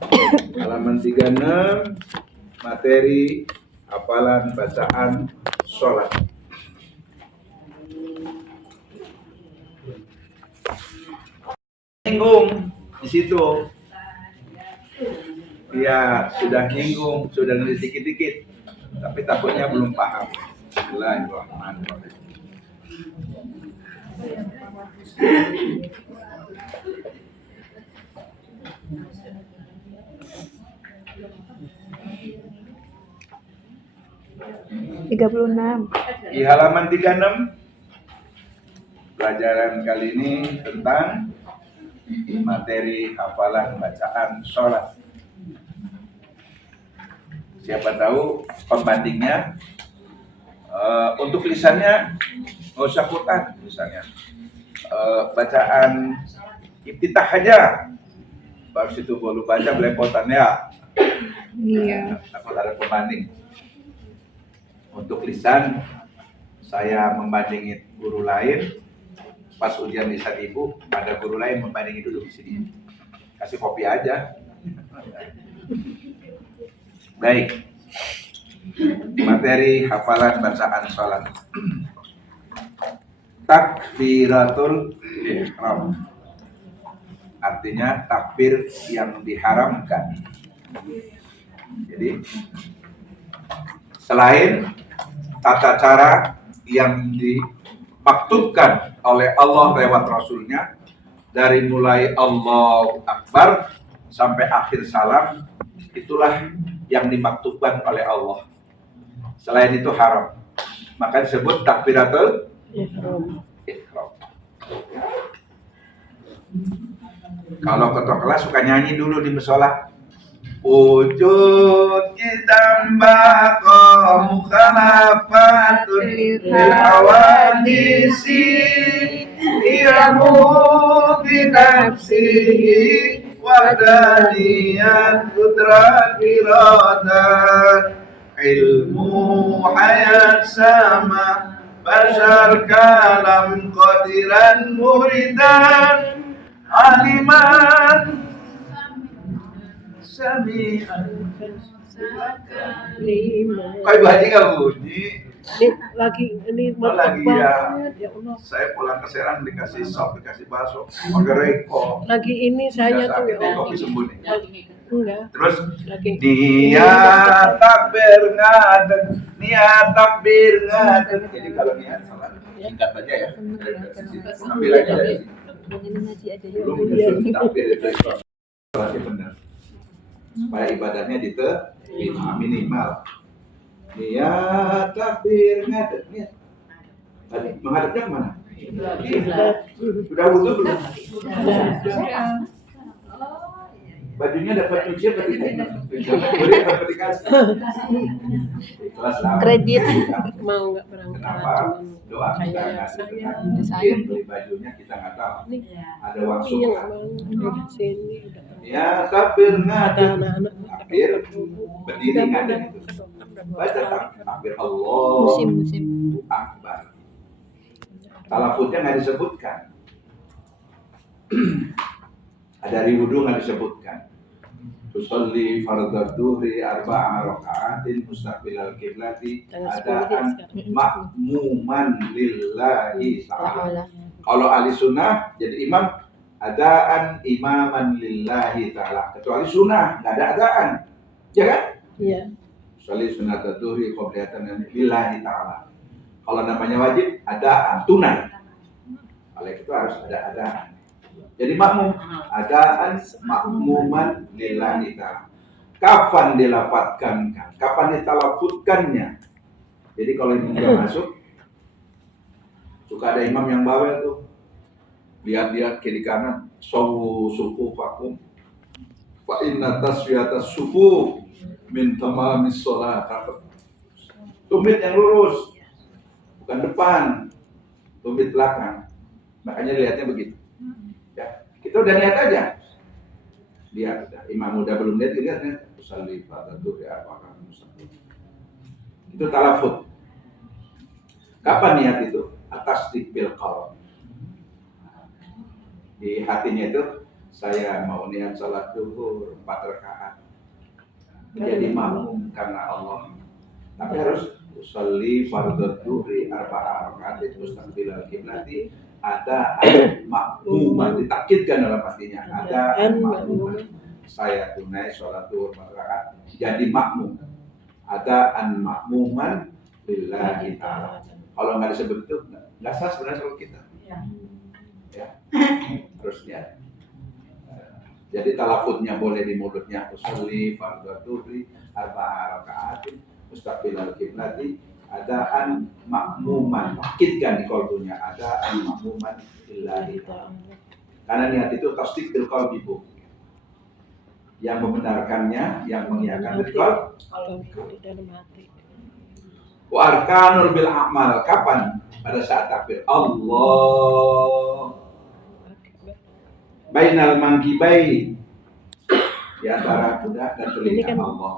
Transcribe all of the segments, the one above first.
Halaman 36, materi hafalan bacaan sholat. Nyinggung di situ. Dia sudah nyinggung, sudah nulis dikit-dikit, tapi takutnya belum paham. Bismillahirrahmanirrahim. Di halaman 36, pelajaran kali ini tentang materi hafalan bacaan sholat. Siapa tahu pembandingnya. Untuk lisannya nggak usah Quran misalnya, bacaan iftitah aja, baru situ baru baca belepotan ya. Iya. Takut ada pembanding. Untuk lisan, saya membandingin guru lain. Pas ujian lisan ibu, ada guru lain membandingin duduk di sini. Kasih kopi aja. Baik. Materi hafalan bacaan sholat. Takbiratul ihram, artinya takbir yang diharamkan. Jadi selain tata cara yang dimaktubkan oleh Allah lewat Rasulnya, dari mulai Allahu Akbar sampai akhir salam, itulah yang dimaktubkan oleh Allah. Selain itu haram. Maka disebut takbiratul ihram. Kalau ketua kelas suka nyanyi dulu di musola. Wujud kita baqa mukhalafatun lil hawadisi iramu binafsihi wadaniyat kudrat iradat ilmu hayat sama bashar kalam qadiran muridan aliman sami'an. Kau ibu haji nggak bunyi? Ini lagi ya. Saya pulang ke Serang dikasih sop, dikasih bakso, magereko. Lagi ini saya tuh kopi sembunyi. Enggak. Terus niat takbir ngadeg, niat takbir ngadeg. Jadi kalau niat salat singkat aja ya. Ambil aja dari sini. Belum nyusun takbir itu berarti benar. Supaya ibadahnya diterima minimal. Niat takbir ngadeg, niat. Tadi menghadapnya kemana? Sudah wudu belum? Bajunya dapat cucian tapi dapat dikasih. Kredit mau nggak berangkat? Kenapa? Doa kita nggak saya beli bajunya kita nggak tahu. Ada uang suka. Ya takbir ngadeg, takbir berdiri ngadeg. Baca takbir Allah. Musim. Akbar. Talafutnya nggak disebutkan. Ada riwudu nggak disebutkan. Tusalli fardhu dhuhri arba'a raka'atin mustaqbilal qiblati adaan makmuman lillahi ta'ala. Kalau ahli sunnah jadi imam, adaan imaman lillahi ta'ala. Kecuali sunnah nggak ada adaan, ya kan? Iya. Tusalli sunat dhuhri qablatan lillahi ta'ala. Kalau namanya wajib, adaan tunai. Oleh itu harus ada adaan. Jadi makmum, adaan makmuman lillahi ta'ala. Kapan dilafadzkan? Kapan ditalafutkannya? Jadi kalau ini sudah masuk, suka ada imam yang bawel tuh. Lihat-lihat kiri kanan, sawu sufu fakum. Fa inna taswiyatas sufu min tamamis sholat. Tumit yang lurus, bukan depan, tumit belakang. Makanya lihatnya begitu. Ya, kita udah lihat aja. Lihat, imam udah belum lihat, lihatnya. Usalli fardhu ya apakah mustaqim. Itu talafut. Kapan niat itu? Atas bil qalb. Di hatinya itu saya mau niat salat zuhur 4 rakaat menjadi makmum karena Allah, tapi harus usolli fardhu dhuhri 4 rakaat mustaqbilal qiblati, ada makmuman, ditakkidkan dalam artinya ada makmuman, saya tunai sholat zuhur 4 rakaat jadi makmum, ada makmuman lillahi ta'ala. Kalau nggak disebut itu nggak sah sebenarnya sholat kita. Ya, harusnya. Jadi talafutnya boleh di mulutnya usolli fardhu dhuhri 4 rakaat mustaqbilal qiblati, adaan makmuman, takkidkan di qalbunya, adaan makmuman lillahi ta'ala. Karena niat itu tasdik bil qalbi, Bu. Yang membenarkannya, yang mengiyakan bil qalbi. dalam hati. Wa arkanul bil a'mal, kapan? Pada saat takbir Allah bainal mangkibai, di antara kuda dan telinga Ini kan Allah.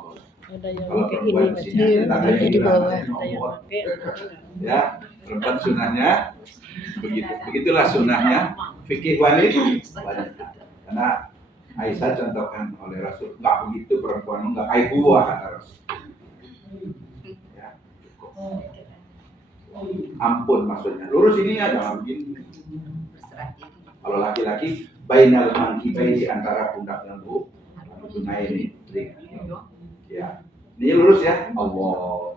Ada yang Kalau pakai perempuan ini di sini ada di bawah. ada yang pakai ya, perempuan sunahnya begitu. Begitulah sunahnya fikih wanita. Karena Aisyah contohkan oleh Rasul, nggak begitu perempuan, nggak kayak gua kata Rasul. Ya. Ampun maksudnya, lurus ini ya, jangan begini. Kalau laki-laki bainal mangkibai, di antara pundak dan bu, tunai ini, telinga. Ya, ini lurus ya, Allah.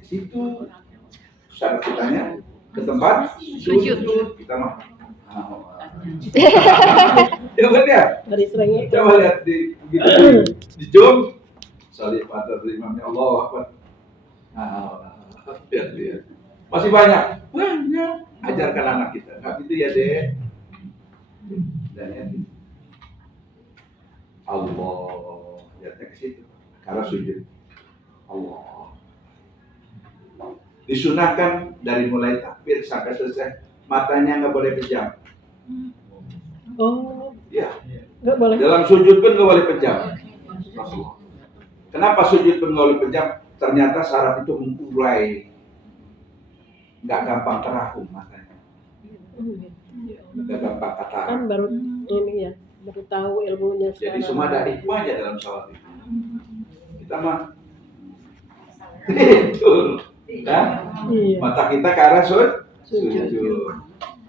Di situ syarat kitanya ke tempat sujud. Kita mah. Coba lihat, dari seringnya coba lihat di di Zoom. Salih pada imamnya Allah Akbar. Lihat. Masih banyak. Ajarkan anak kita. Nggak gitu ya, Dek. Dan ya. Allah. Lihatnya ke situ. Karena sujud. Allah. Disunahkan dari mulai takbir sampai selesai, matanya nggak boleh pejam. oh Ya. nggak boleh. Dalam sujud pun nggak boleh pejam. Rasulullah. Kenapa sujud pun nggak boleh pejam? Ternyata saraf itu mengurai, nggak gampang terahum matanya, nggak gampang kata. Kan baru ini ya, baru tahu ilmunya Jadi sekarang. semua ada hikmahnya dalam sholat itu. Kita mah betul, kan? Iya. Mata kita ke arah sujud. Sujud.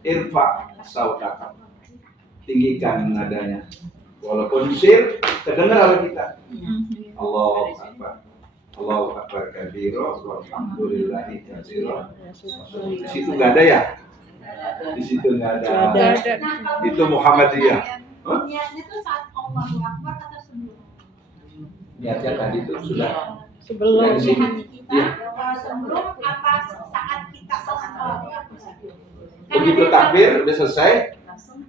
Irfa saudaka, tinggikan nadanya. Walaupun sir terdengar oleh kita. Allahu Akbar. Allahu Akbar kabira walhamdulillahi katsira. Di situ nggak ada ya? Di situ nggak ada. Nggak ada. Itu Muhammadiyah. Hah? Niatnya itu saat Allahu Akbar atau sebelum? Niatnya tadi itu sudah Sebelum dari Di sini. hati kita, Iya. sebelum apa saat kita Allahu Akbar? Begitu takbir udah selesai. Langsung.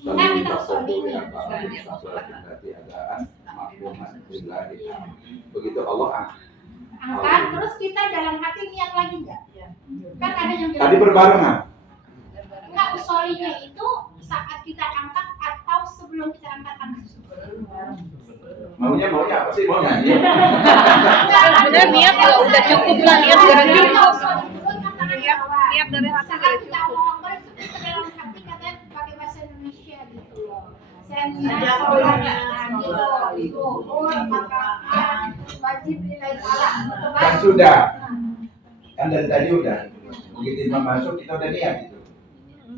Lalu kita fokus ya, berarti adaan maklumat lillahi. Begitu Allah Angkat, terus kita dalam hati niat lagi nggak? Kan ada yang bilang tadi berbarengan. enggak, usolinya itu saat kita angkat atau sebelum kita angkat tangan. Maunya apa sih? Mau nyanyi? Sebenarnya niat kalau udah cukup lah, niat dari Niat niat dari hati saat udah kita cukup. Allahu Akbar itu kita dalam hati katanya pakai bahasa Indonesia gitu loh. Saya niat sholat gitu. Rakaat wajib nilai pahala. Kan sudah. Kan dari tadi udah. Begitu imam masuk kita udah niat itu.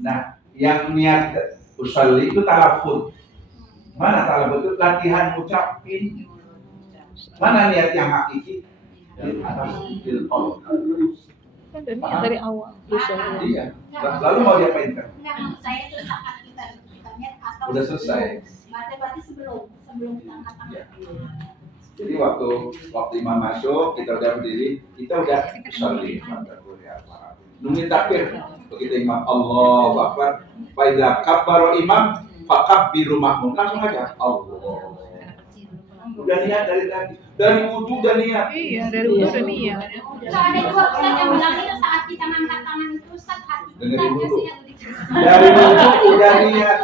Nah, yang niat usolli itu talafut. Mana talafut itu latihan ucapin. Mana niat yang hakiki? Atas bil qaul. Kan udah niat dari awal. Iya. Lalu mau diapain kan? Enggak, maksud saya itu saat kita niat atau Udah selesai. Berarti sebelum kita angkat tangan. Jadi waktu imam masuk, kita udah berdiri, kita udah usolli. Nungguin takbir. Begitu imam Allahu Akbar, fa idza kabbara imam fakabbiru makmum. Langsung aja Allah. Udah niat dari tadi. Dari wudu udah niat. Iya, dari udah udah niat. Kalau ada dua Ustaz yang bilang itu saat kita ngangkat tangan itu Ustaz hati kita Dengerin dulu. biasanya Dari wudu udah niat.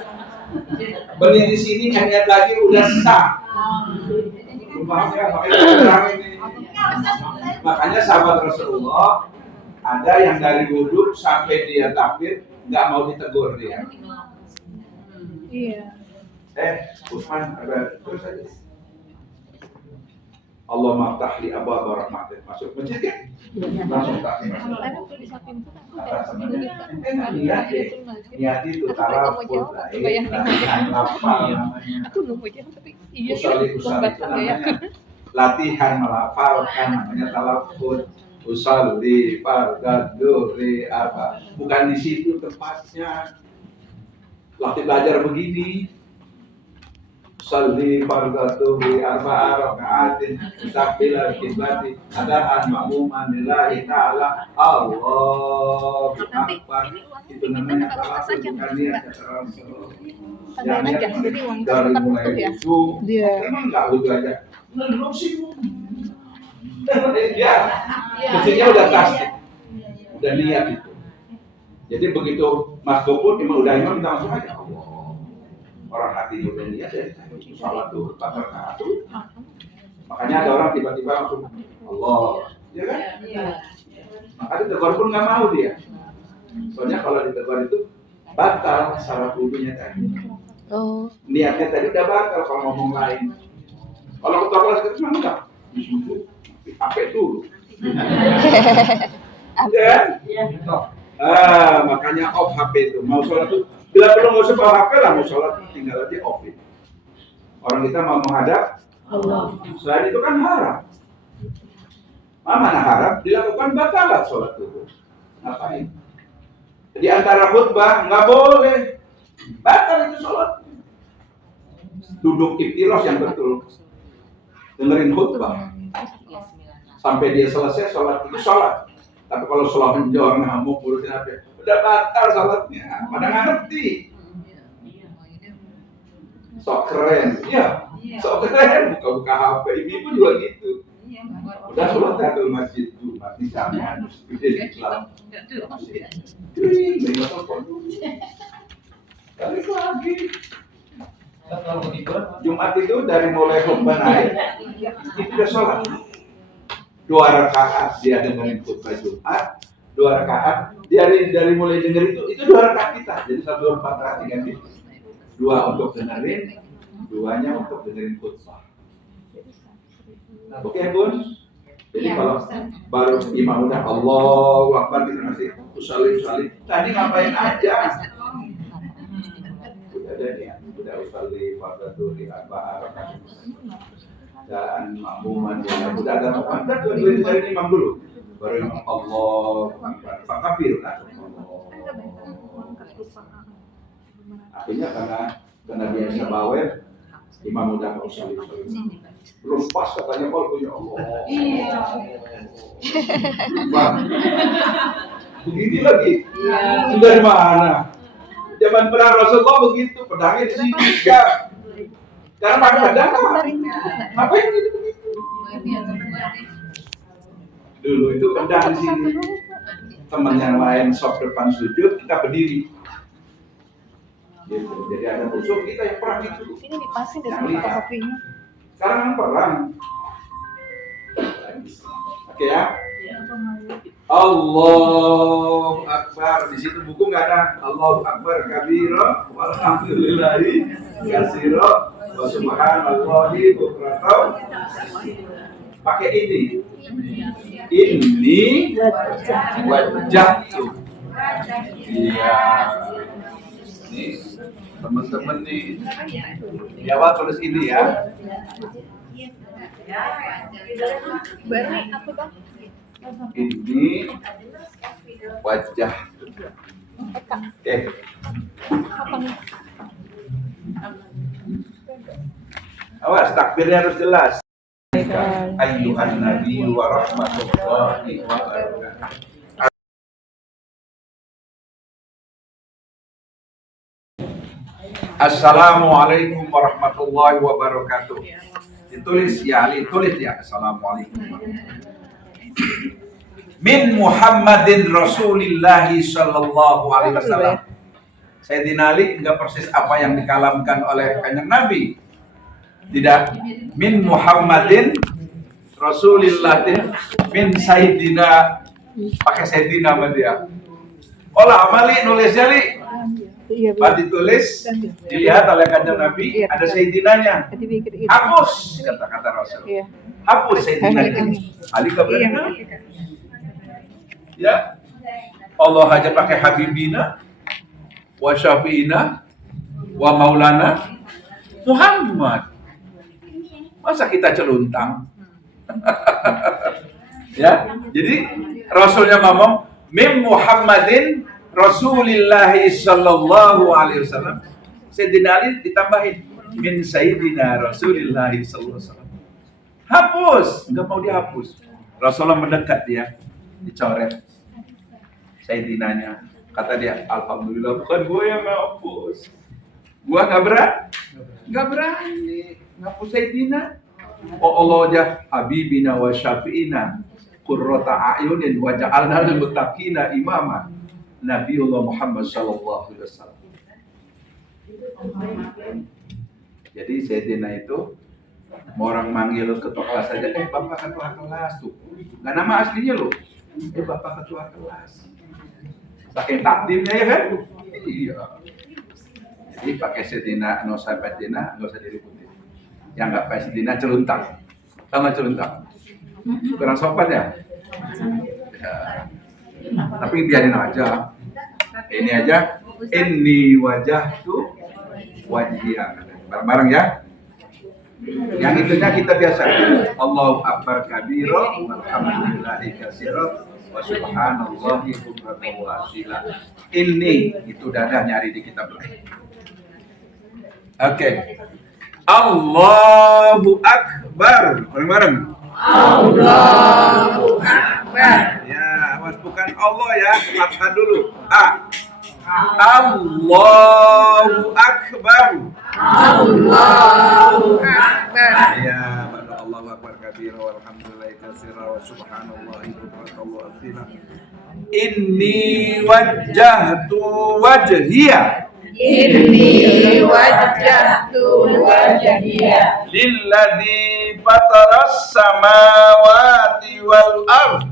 Berdiri di sini nggak niat lagi udah sah. Makanya terang ini. Makanya sahabat Rasulullah ada yang dari wudu sampai dia takbir nggak mau ditegur dia. Iya. Usman ada terus aja. Allah maftah li abwaaba rahmatik. Masuk masjid kan? Langsung tak masuk. Ada tulisan itu kan. Atas sama dia. Niat deh. Niat itu talafut. Apa namanya? Aku nunggu jawab tapi iya Usali itu namanya latihan melafalkan, namanya talafut. Usalli fardaduri apa? Bukan di situ tempatnya. Latih belajar begini. Salli fardaduri arba'a raka'atin mustaqbilal qiblati adaan ma'muman lillahi ta'ala Allahu Akbar. Itu namanya talafut, bukan niat. Tambahin aja, jadi uang Dari tetap mulai utuh ya. itu, emang nggak utuh aja. Belum sih. Ya, kecilnya udah tasdik, udah niat itu. Jadi begitu masuk pun imam kita masuk aja. Allah. Orang hatinya udah niat ya, salat tuh, 4 rakaat tuh. Makanya ada orang tiba-tiba langsung Allah, ya kan? Makanya tegur pun nggak mau dia. Soalnya kalau ditegur itu batal syarat wudunya tadi. Oh. Niatnya tadi udah batal kalau ngomong lain. Kalau ketua kelas itu memang enggak. Disuruh HP dulu. Ya. Makanya off HP itu. Mau sholat tuh bila perlu nggak usah bawa HP lah, mau sholat tinggal aja off itu. Orang kita mau menghadap Allah. selain itu kan haram. Mana haram dilakukan batalat sholat itu. Ngapain? Di antara khutbah nggak boleh. Batal itu sholat. Duduk iftiros yang betul. Dengerin khutbah. Sampai dia selesai sholat itu sholat. Tapi kalau sholatnya orang ngamuk urusin apa? Udah batal sholatnya. Pada nggak ngerti. Sok keren, ya. Sok keren. Buka-buka HP. Ibu juga gitu. Udah sholat tatul masjid tuh, mati sama. Udah Islam. Balik lagi. Jumat itu dari mulai khutbah naik, itu udah sholat. 2 rakaat dia dengerin khutbah Jumat, 2 rakaat dia dari mulai denger itu 2 rakaat kita. Jadi 1 4 rakaat diganti. 2 untuk dengerin, 2-nya untuk dengerin khutbah. Oke, Bun? Jadi kalau baru imam udah Allahu Akbar kita masih usalli. Tadi ngapain aja? Udah ada nih, udah usalli fardaduri arba'a rakaat. Dan makmuman ya, udah ada makmuman. Udah dari imam dulu. Baru imam Allahu Akbar. Pak Kabir akhirnya karena biasa bawel, imam udah nggak usah belum pas katanya kalau punya Allah. Iya. Begini lagi. Sudah dari mana? Zaman perang Rasulullah begitu, pedangnya di sini ya. Karena pakai pedang apa yang begitu? Dulu itu pedang di sini. Teman yang lain sok depan sujud, kita berdiri. Gitu. Jadi ada musuh kita yang perang itu. Ini dipasin dari HP-nya. Sekarang kan perang. Oke ya. Allahu Akbar. Di situ buku nggak ada. Allahu Akbar kabira walhamdulillahi katsira wa subhanallahi bukratan. Pakai ini. Ini wajah tuh. Iya. Ini teman-teman nih. Jawab tulis ini ya. Baru apa Bang? Ini wajah. Oke. Apa nih? Awas takbirnya harus jelas. Ayyuhan Nabi wa rahmatullahi wa barakatuh. Assalamualaikum warahmatullahi wabarakatuh. Ditulis ya Ali, tulis ya. Assalamualaikum. Min Muhammadin Rasulillahi sallallahu alaihi wasallam. Sayyidina Ali enggak persis apa yang dikalamkan oleh Kanjeng Nabi. Tidak. Min Muhammadin Rasulillahi min Sayyidina, pakai Sayyidina sama dia. Olah amali nulisnya li. Iya, Pas ditulis, dilihat oleh kanjeng Nabi, ada Sayyidinanya. Hapus, kata-kata Rasul. Iya. Hapus Sayyidinanya. Ali kabarnya. Ya, Allah aja pakai Habibina, wa Syafi'ina, wa Maulana Muhammad. Masa kita celuntang? Ya, jadi Rasulnya ngomong, Mim Muhammadin Rasulillah sallallahu alaihi wasallam. Sayyidina Ali ditambahin min Sayyidina Rasulillah sallallahu alaihi wasallam. Hapus, enggak mau dihapus. Rasulullah mendekat dia, dicoret Sayyidinanya. Kata dia, alhamdulillah bukan gue yang ngapus. Gua nggak berani ngapus Sayyidina. Oh Allah aja Habibina wa Syafi'ina qurrata a'yunin wa ja'alna lil muttaqina imama. Nabiullah Muhammad sallallahu alaihi wasallam. Jadi Sayyidina itu orang manggil ketua kelas saja, Bapak ketua kelas tuh. Nggak nama aslinya loh. Bapak ketua kelas. Pakai takdimnya ya kan? Iya. Jadi pakai Sayyidina, nggak usah Sayyidina, nggak usah diributin. Yang nggak pakai Sayyidina celuntang. Sama celuntang. Kurang sopan ya? Ya. Tapi biarin aja. Ini aja. Inni wajah tuh wajhiya. Bareng-bareng ya. Yang itunya kita biasa. Allahu akbar kabira, walhamdulillahi katsira, wa subhanallahi bukratan wa asila. Ini itu dadah nyari di kitab lain. Oke. Allahu akbar. Bareng-bareng. Allahu Akbar. Ya, awas bukan Allah ya, fathah dulu. A. Allahu akbar. Allahu Akbar. Ya, pada Allahu akbar kabira walhamdulillahi katsira wa subhanallahi bukratan wa asila. Inni wajjahtu wajhiya Inni wajjahtu wajhiya lilladzi fataras samawati wal ardh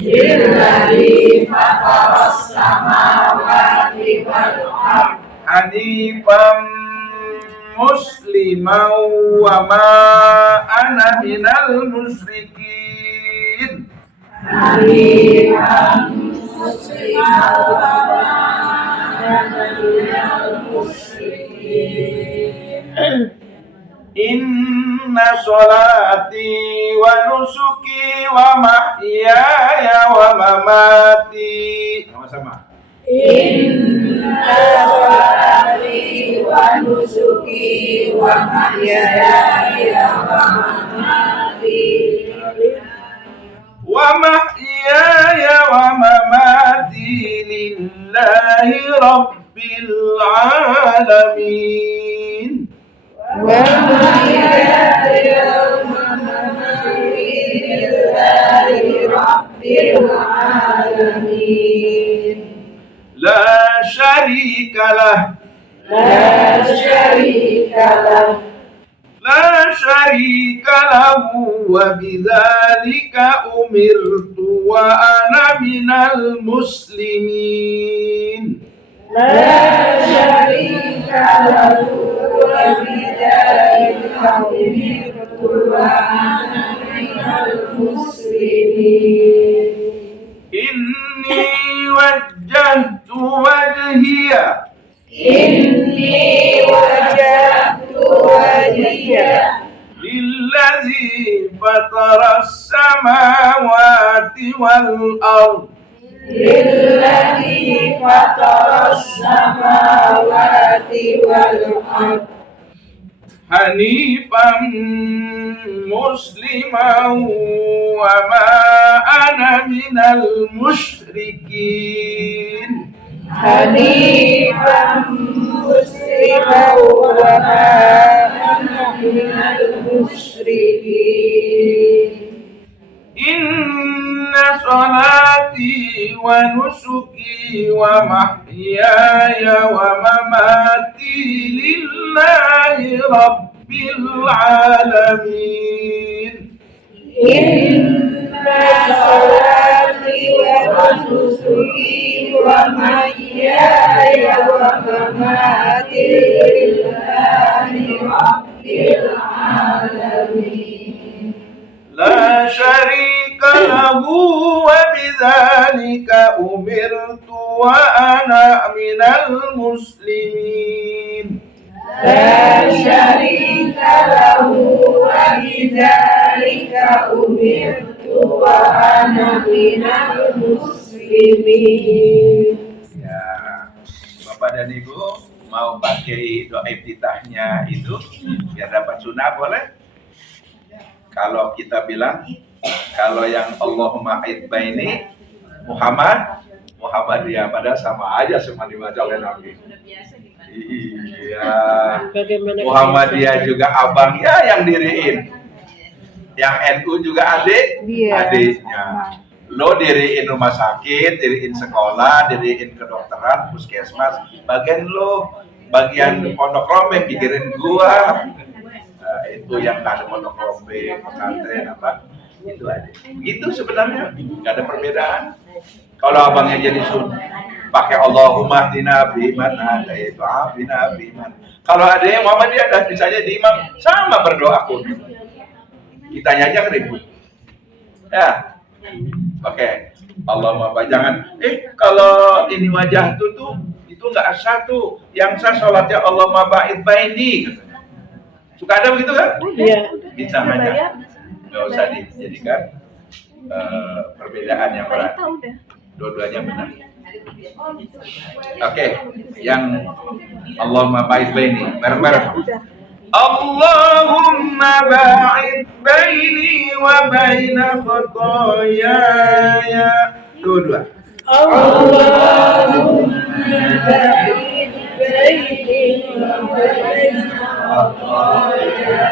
lilladzi fataras samawati wal ardh hanifan musliman wa ma ana minal musyrikin. hanifan musliman wa ma ana minal musyrikin. Inna sholati wa nusuki wa mahyaya wa mamati. Sama-sama. Inna sholati wa nusuki wa mahyaya wa mamati Wa mahyaya wa mamati lillahi rabbil alamin. wa mahyaya wa mamati lillahi rabbil alamin. La syarika lah. La syarika lah. La syarika lahu wa bidzalika umirtu wa ana minal muslimin. La syarika lahu wa bidzalika umirtu wa ana minal muslimin. Inni wajjahtu wajhiya Inni wajjahtu wajhiya lilladzi fataras samawati wal ardh lilladzi fataras samawati wal ardh hanifan musliman wa ma ana minal musyrikin. hanifan musliman wa ma ana minal musyrikin. Inna salati wa nusuki wa mahyaya wa mamati lillahi rabbil alamin. Inna salati wa nusuki wa mahyaya wa mamati lillahi rabbil alamin. لا شريك له وبذلك أمرت وأنا من المسلمين. La syarika lahu wa bidzalika umirtu wa ana minal muslimin. Ya, Bapak dan Ibu mau pakai doa iftitahnya itu biar dapat sunnah boleh? Kalau kita bilang, kalau yang Allahumma a'id baini Muhammadiyah, padahal sama aja semua dibaca oleh Nabi. Iya. Bagaimana Muhammadiyah juga abangnya yang diriin. Yang NU juga adiknya. Lo diriin rumah sakit, diriin sekolah, diriin kedokteran, puskesmas. Bagian pondok rombeng pikirin gua. Itu yang tak ada pondok rombeng, pesantren apa itu aja. Begitu sebenarnya, nggak ada perbedaan. Kalau abangnya jadi pakai Allahumma hdina biman hadait wa afina biman. Kalau ada yang Muhammadiyah dan misalnya di imam sama berdoa pun. Kitanya aja ribut. Ya. Oke. Allahumma jangan kalau ini wajah tuh itu nggak sah tuh. Yang sah sholatnya Allahumma ba'id baini katanya. Suka ada begitu kan? Iya. Bisa aja. Nggak usah dijadikan perbedaan yang berat. Dua-duanya benar. Oke, yang Allahumma ba'id baini bareng-bareng. Allahumma ba'id baini wa baina khataaya. Dua-dua. Allahumma ba'id baini wa baina khataaya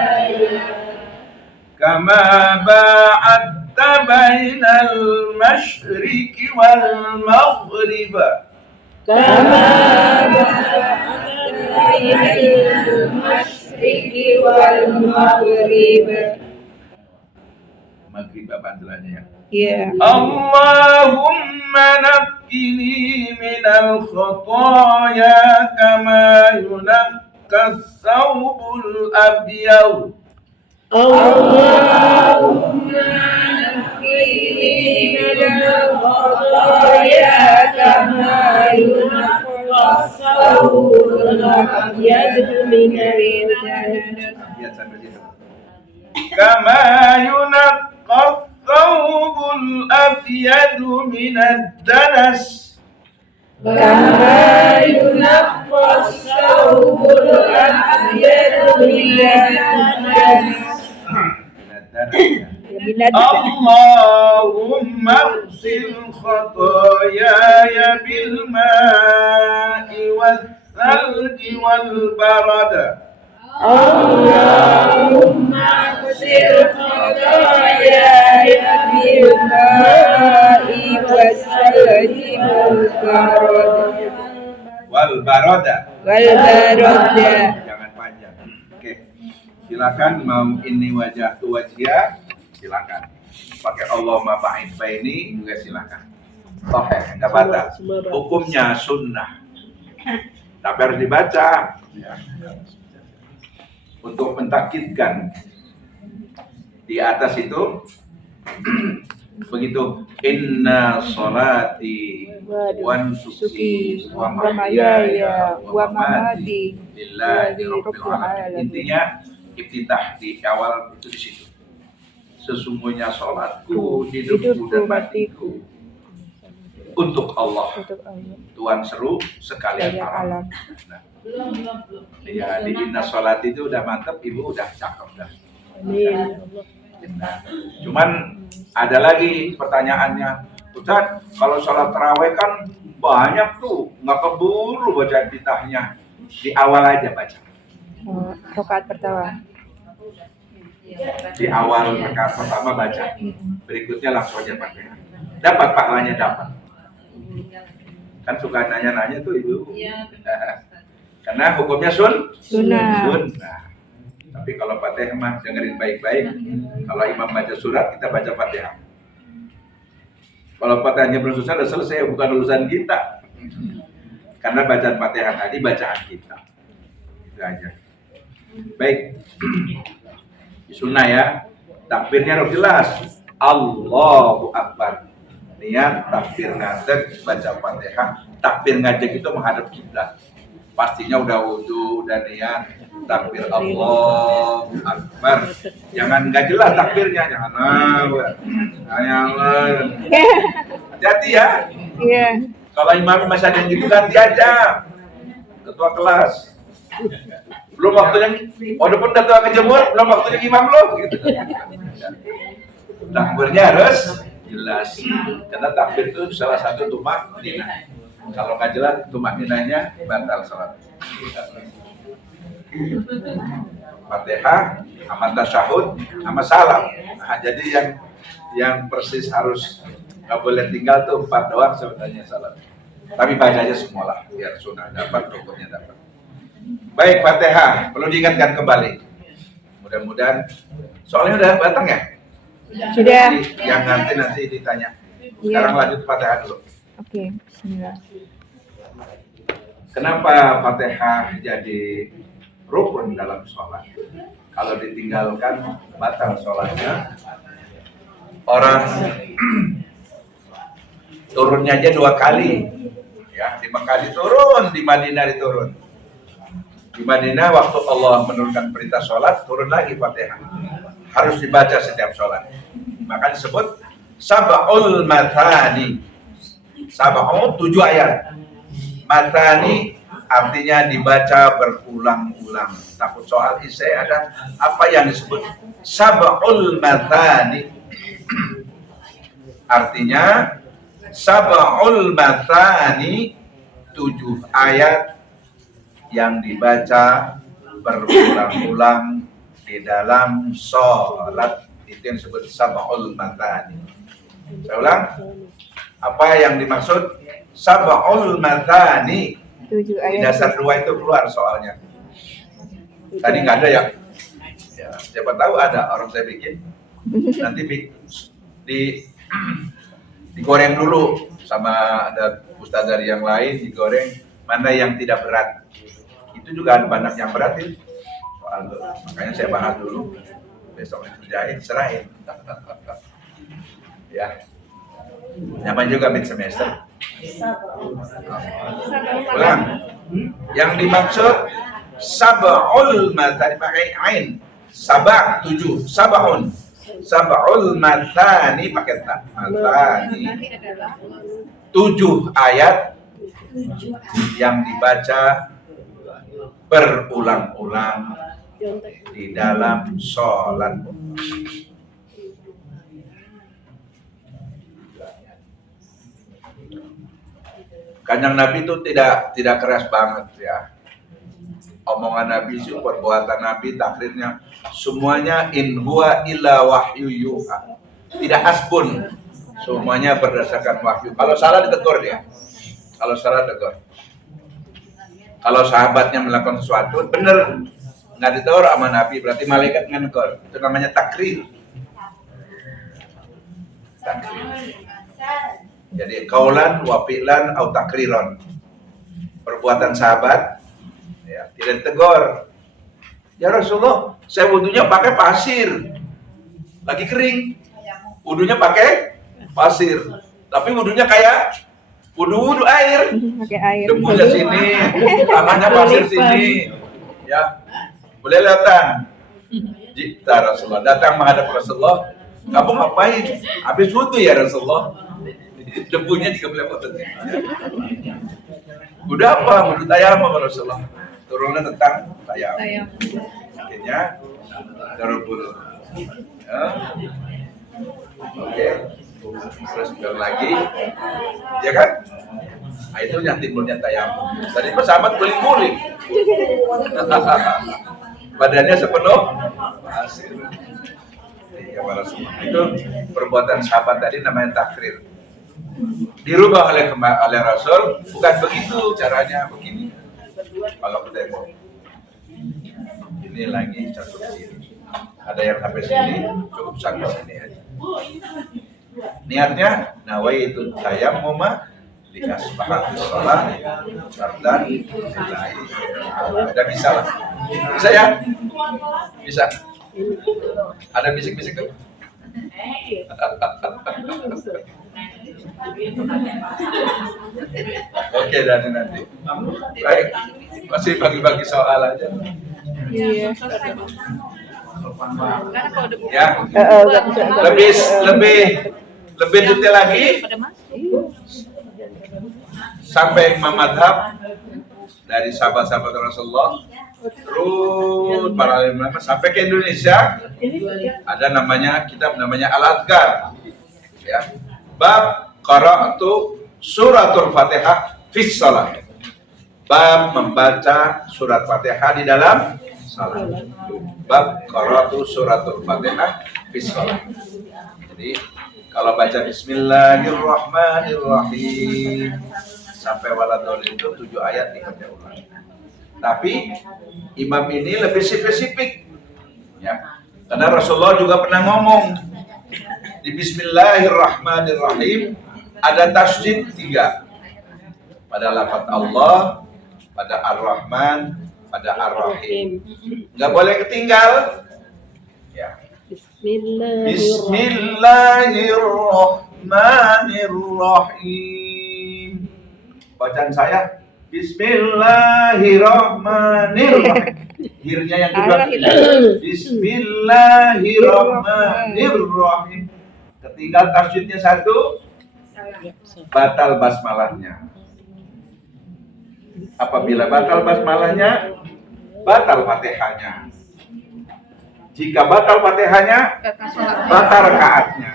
Kama ba'adta bainal masyriqi wal maghrib. kama ba'adta bainal masyriqi wal maghrib. Maghrib apa antaranya ya? Ya. Allahumma naqqini minal khataaya kama yunaqqa thawbul abyad. Allahumma naqqini minal khataaya kama yunaqqa thawbul abyad minal danas. Lihat sampai situ. Kama yunaqqa thawbul abyad minad danas. Kama yunaqqa thawbul abyad minad danas. Allahumma ighsil khataaya bil ma'i wal thalji wal barad. Allahumma ighsil khataaya bil ma'i was salji wal barad. Wal barada. Jangan panjang. Oke. Silakan mau ini wajah tu wajah, silakan. Pakai Allahumma ba'id baini juga silakan. Oke, enggak batal. Hukumnya sunnah. Tapi harus dibaca. Ya. Untuk mentakkidkan di atas itu begitu inna sholati wa nusuki wa mahyaya wa mamati lillahi rabbil alamin. Intinya iftitah di awal itu di situ. Sesungguhnya sholatku, hidupku dan matiku untuk Allah. Tuhan seru sekalian alam. Nah, ya di inna sholat itu udah mantap, ibu udah cakep dah. Amin. Nah, cuman ada lagi pertanyaannya, Ustaz, kalau sholat tarawih kan banyak tuh, nggak keburu baca iftitahnya. Di awal aja baca. Rakaat pertama. Di awal rakaat pertama baca, berikutnya langsung aja pakai. Dapat pahalanya dapat. Kan suka nanya-nanya tuh ibu. Karena hukumnya sunnah. Tapi kalau Kalau Fatihah mah dengerin baik-baik. Kalau imam baca surat, kita baca Fatihah. Kalau Fatihahnya belum selesai, udah selesai, bukan urusan kita. Karena bacaan Fatihah tadi bacaan kita. Itu aja. Baik. Sunnah ya. Takbirnya harus jelas. Allahu Akbar. Niat takbir ngadeg baca Fatihah. Takbir ngajak itu menghadap kiblat. Pastinya udah wudu, udah niat takbir Allahu Akbar. Jangan nggak jelas takbirnya, jangan hati-hati ya. Iya. Kalau imam masih ada yang gitu ganti aja. Ketua kelas. Belum waktunya, walaupun udah tua kejemur, belum waktunya imam lo. Gitu. Takbirnya harus jelas. Karena takbir itu salah satu tumak ninah. Kalau nggak jelas tumak ninahnya batal salat. Fatihah, sama tasyahud, sama salam. Nah, jadi yang persis harus nggak boleh tinggal tuh 4 doang sebenarnya salat. Tapi baca aja semua lah, biar sunnah dapat, rukunnya dapat. Baik, Fatihah perlu diingatkan kembali. Mudah-mudahan soalnya udah datang ya. Sudah. Jadi, yang nanti ditanya. Sekarang lanjut Fatihah dulu. Oke, bismillah. Kenapa Fatihah jadi rukun dalam sholat? Kalau ditinggalkan batal sholatnya. Orang turunnya aja 2 kali. Ya, di Mekah diturun, di Madinah diturun. Di Madinah waktu Allah menurunkan perintah sholat, turun lagi Fatihah. Harus dibaca setiap sholat. Maka disebut Sab'ul Matani. Sab'ul 7 ayat. Matani artinya dibaca berulang-ulang. Takut soal isai ada apa yang disebut Sab'ul Matani. Artinya Sab'ul Matani 7 ayat yang dibaca berulang-ulang di dalam sholat. Itu yang disebut Sab'ul Matani. Saya ulang. Apa yang dimaksud Sab'ul Matani? 7 Di ayat. dasar 2 itu keluar soalnya. Tadi nggak ada ya? Ya, siapa tahu ada orang saya bikin. Nanti digoreng dulu sama ada ustaz dari yang lain, digoreng mana yang tidak berat. Itu juga ada banyak yang berat itu. Soal itu. Makanya saya bahas dulu. Besok kerjain, serahin. Ya. Namanya juga mid semester. Ulang. Yang dimaksud Sab'ul Matani pakai ain. Sabah 7, Sab'un. Sab'ul Matani pakai ta. Matani 7 ayat yang dibaca berulang-ulang di dalam sholat. Kanjeng Nabi itu tidak keras banget ya. Omongan Nabi, perbuatan Nabi, takrirnya semuanya in huwa illa wahyu yuha. Tidak asbun. Semuanya berdasarkan wahyu. Kalau salah ditegur dia. Kalau salah tegur. Kalau sahabatnya melakukan sesuatu benar nggak ditegur sama Nabi, berarti malaikat nggak negur. Itu namanya takrir. Takrir. Jadi kaulan wa fi'lan au takriron. Perbuatan sahabat ya, tidak ditegur. Ya Rasulullah, saya wudunya pakai pasir. Lagi kering. Wudunya pakai pasir. Tapi wudunya kayak wudu air. Pakai air. Debunya sini, tangannya pasir sini. Ya. Boleh datang. Jika Rasulullah datang menghadap Rasulullah, kamu ngapain? Habis wudu ya Rasulullah. Debunya juga boleh potong. Udah apa? Wudu tayamum Rasulullah. Turunnya tentang tayamum. Akhirnya darul. Ya. Oke. Terus bilang lagi, ya kan? Nah, itu yang timbulnya tayamum. Tadi itu sahabat guling-guling. Badannya sepenuh pasir. Ya, itu perbuatan sahabat tadi namanya takrir. Dirubah oleh Rasul, bukan begitu caranya, begini. Kalau ketemu ini Ini lagi satu sini. Ada yang sampai sini, cukup sampai sini aja. Niatnya nawaitu tayammuma li asbahatis shalah sardan lillahi. Udah bisa lah. Bisa ya? Bisa. Ada bisik-bisik tuh. Oke, nanti. Baik. Masih bagi-bagi soal aja. Iya. Ya. Udah bisa. Lebih detail lagi sampai Imam Madhab dari sahabat-sahabat Rasulullah terus para ulama sampai ke Indonesia ada kitab namanya Al-Adhkar ya. Bab qara'tu suratul Fatihah fis shalah. Bab membaca surat Fatihah di dalam salat. Bab qara'tu suratul Fatihah fis shalah. Jadi kalau baca Bismillahirrahmanirrahim sampai waladhdallin itu 7 ayat dibaca ulang. Tapi imam ini lebih spesifik, ya. Karena Rasulullah juga pernah ngomong di Bismillahirrahmanirrahim ada tasydid 3 pada lafaz Allah, pada Ar-Rahman, pada Ar-Rahim. Nggak boleh ketinggal. Ya. Bismillahirrahmanirrahim. Bacaan saya Bismillahirrahmanirrahim. Hirnya yang kedua. Bismillahirrahmanirrahim. Ketinggal tasydidnya 1, batal basmalahnya. Apabila batal basmalahnya, batal Fatihahnya. Jika batal Fatihahnya, batal rakaatnya.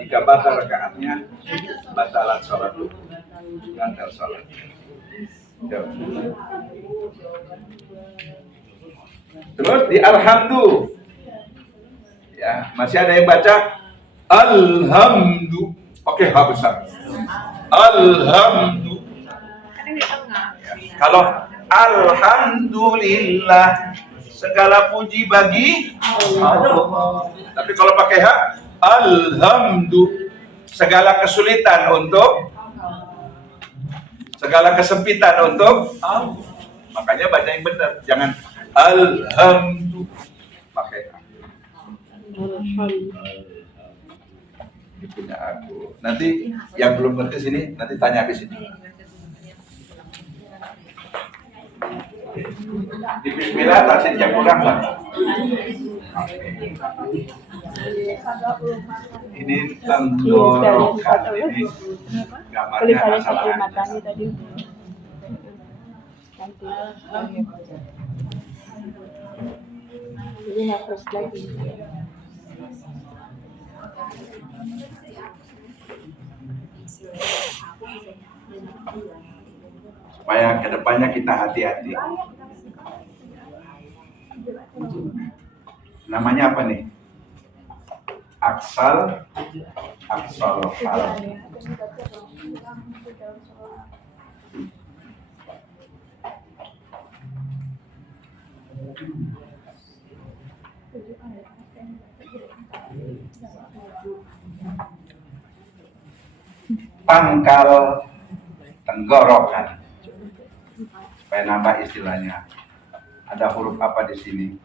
Jika batal rakaatnya, batalan sholat itu. Batal sholat. Terus di Alhamdu, ya masih ada yang baca Alhamdu pakai H besar. Alhamdu. Ya. Kalau Alhamdulillah segala puji bagi Allah. Tapi kalau pakai H, Alhamdu segala kesulitan untuk segala kesempitan untuk Allah. Makanya baca yang benar, jangan Alhamdu pakai H. Ini punya aku. Nanti yang belum ngerti sini nanti tanya habis ini. Di Bismillah tasydid yang kurang lah. Ini tenggorokan ini gambarnya masalah matanya tadi. Jadi hapus lagi. Supaya kedepannya kita hati-hati. Namanya apa nih? Aksal lokal. Pangkal tenggorokan. Supaya nambah istilahnya. Ada huruf apa di sini?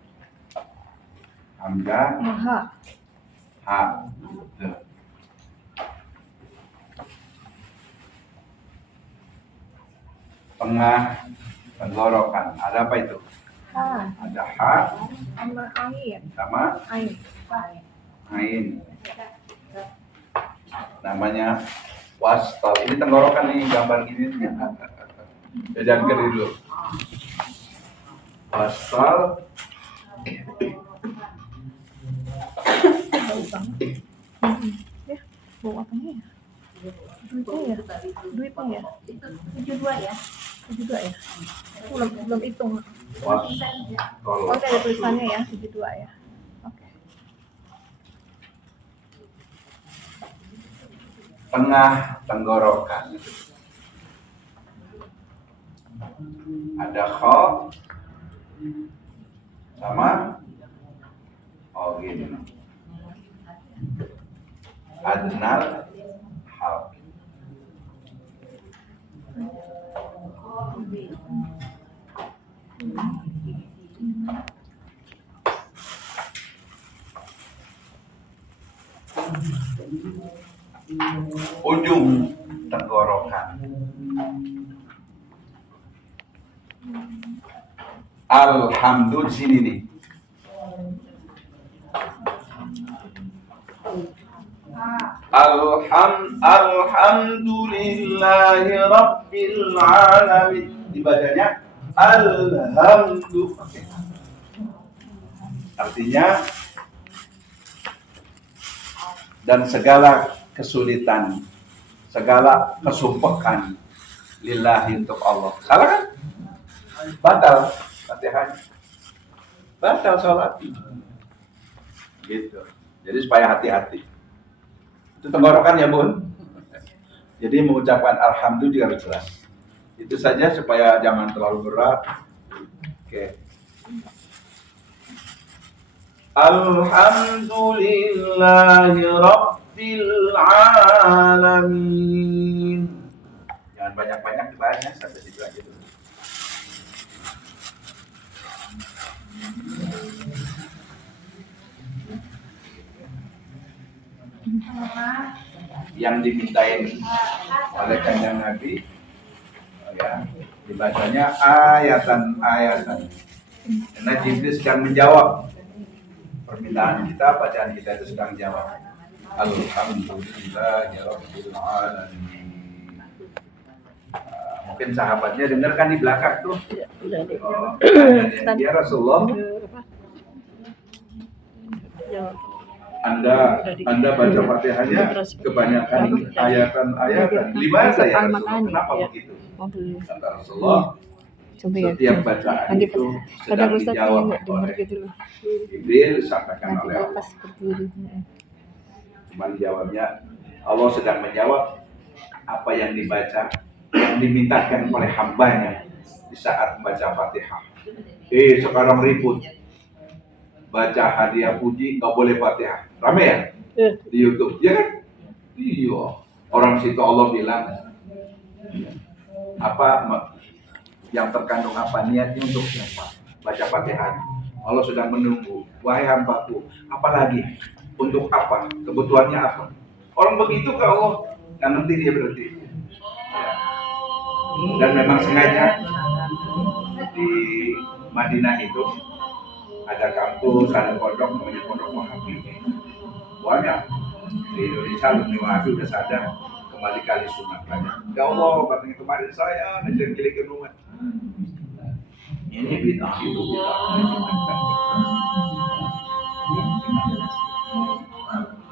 Hamzah. H. Tengah tenggorokan. Ada apa itu? Ada H Sama air. sama Ain. Namanya wastal. Ini tenggorokan nih, gambar gini. Jangan kiri dulu. Wastal. Ya, bawa apanya ya? Duitnya ya? 72 ya? 72 ya? Belum hitung. Wastal. Oke, ada tulisannya ya, 72 ya. Oke. Tengah tenggorokan. Ada kha, sama gini. Adnal hal. Ujung tenggorokan. Alhamdulillah sini nih. Alhamdulillahi Rabbil Alamin. Dibacanya Alhamdulillah. Artinya dan segala kesulitan, segala kesumpekan lillahi untuk Allah. Salah kan? Batal Fatihah. Batal sholat. Gitu. Jadi supaya hati-hati. Itu tenggorokan ya Bun. Jadi mengucapkan alhamdulillah juga harus jelas. Itu saja supaya jangan terlalu berat. Oke. Alhamdulillahi Rabbil Alamin. Jangan banyak-banyak dibahasnya, sampai situ aja dulu. Yang dimintain oleh Kanjeng Nabi ya, dibacanya ayatan-ayatan. Karena Jibril sedang menjawab permintaan kita, bacaan kita itu sedang jawab. Alhamdulillahirabbil alamin. Mungkin sahabatnya dengarkan di belakang tuh. Ya Rasulullah, Anda baca Fatihahnya kebanyakan ayatan-ayatan. Gimana ya Rasulullah? Kenapa begitu? Kata Rasulullah, setiap bacaan itu sedang dijawab oleh Jibril, disampaikan oleh Allah. Cuman jawabnya, Allah sedang menjawab apa yang dibaca, yang dimintakan oleh hambanya di saat membaca Fatihah. Sekarang ribut baca hadiah puji nggak boleh Fatihah, rame ya di YouTube, ya kan? Iya, orang situ Allah bilang apa yang terkandung apa niatnya untuk siapa baca Fatihah. Allah sedang menunggu, wahai hambaku, apalagi untuk apa, kebutuhannya apa. Orang begitu ke Allah kan nanti dia berhenti ya. Dan memang sengaja di Madinah itu ada kampus, ada pondok namanya Pondok Wahabi. Banyak di Indonesia alumni Wahabi udah sadar kembali kali sunat banyak. Ya Allah, katanya kemarin saya ngejengkelikin rumah. Ini bid'ah, itu bid'ah.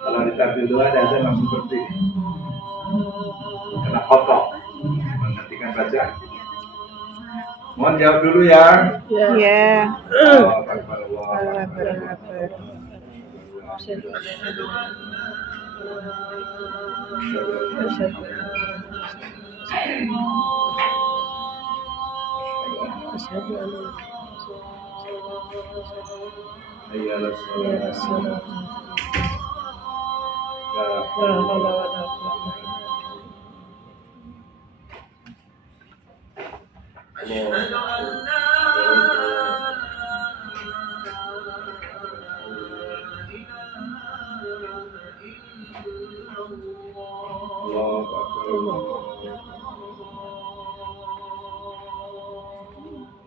Kalau ditabir dua ada azan langsung berhenti. Kena kotok. Menghentikan bacaan. Mohon jawab dulu ya. Ya.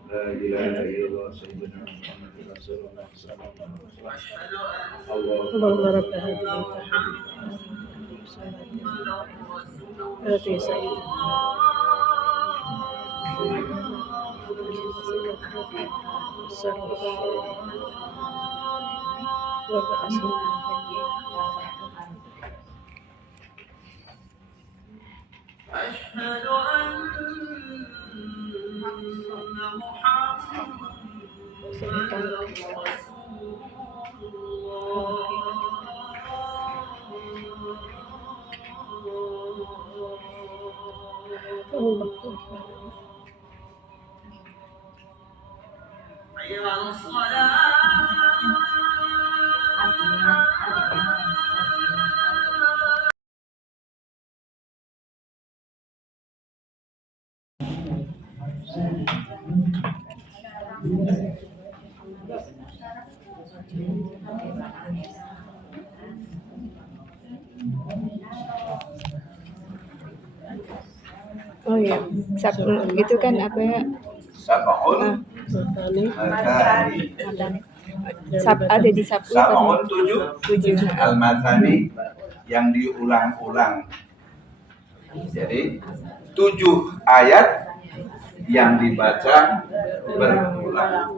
La ilaha illallah sayyidina Muhammad rasulullah sallallahu alaihi wasallam. Allahumma rabb hadhihi at-tahiyya أشهد أن محمدًا رسول الله. حي على الصلاة. Oh iya, itu kan apa ya? Sab'un Matani. matani. Matani. Ada di sapu Sab'un kan? 7 al-matani yang diulang-ulang. Jadi 7 ayat yang dibaca berulang-ulang.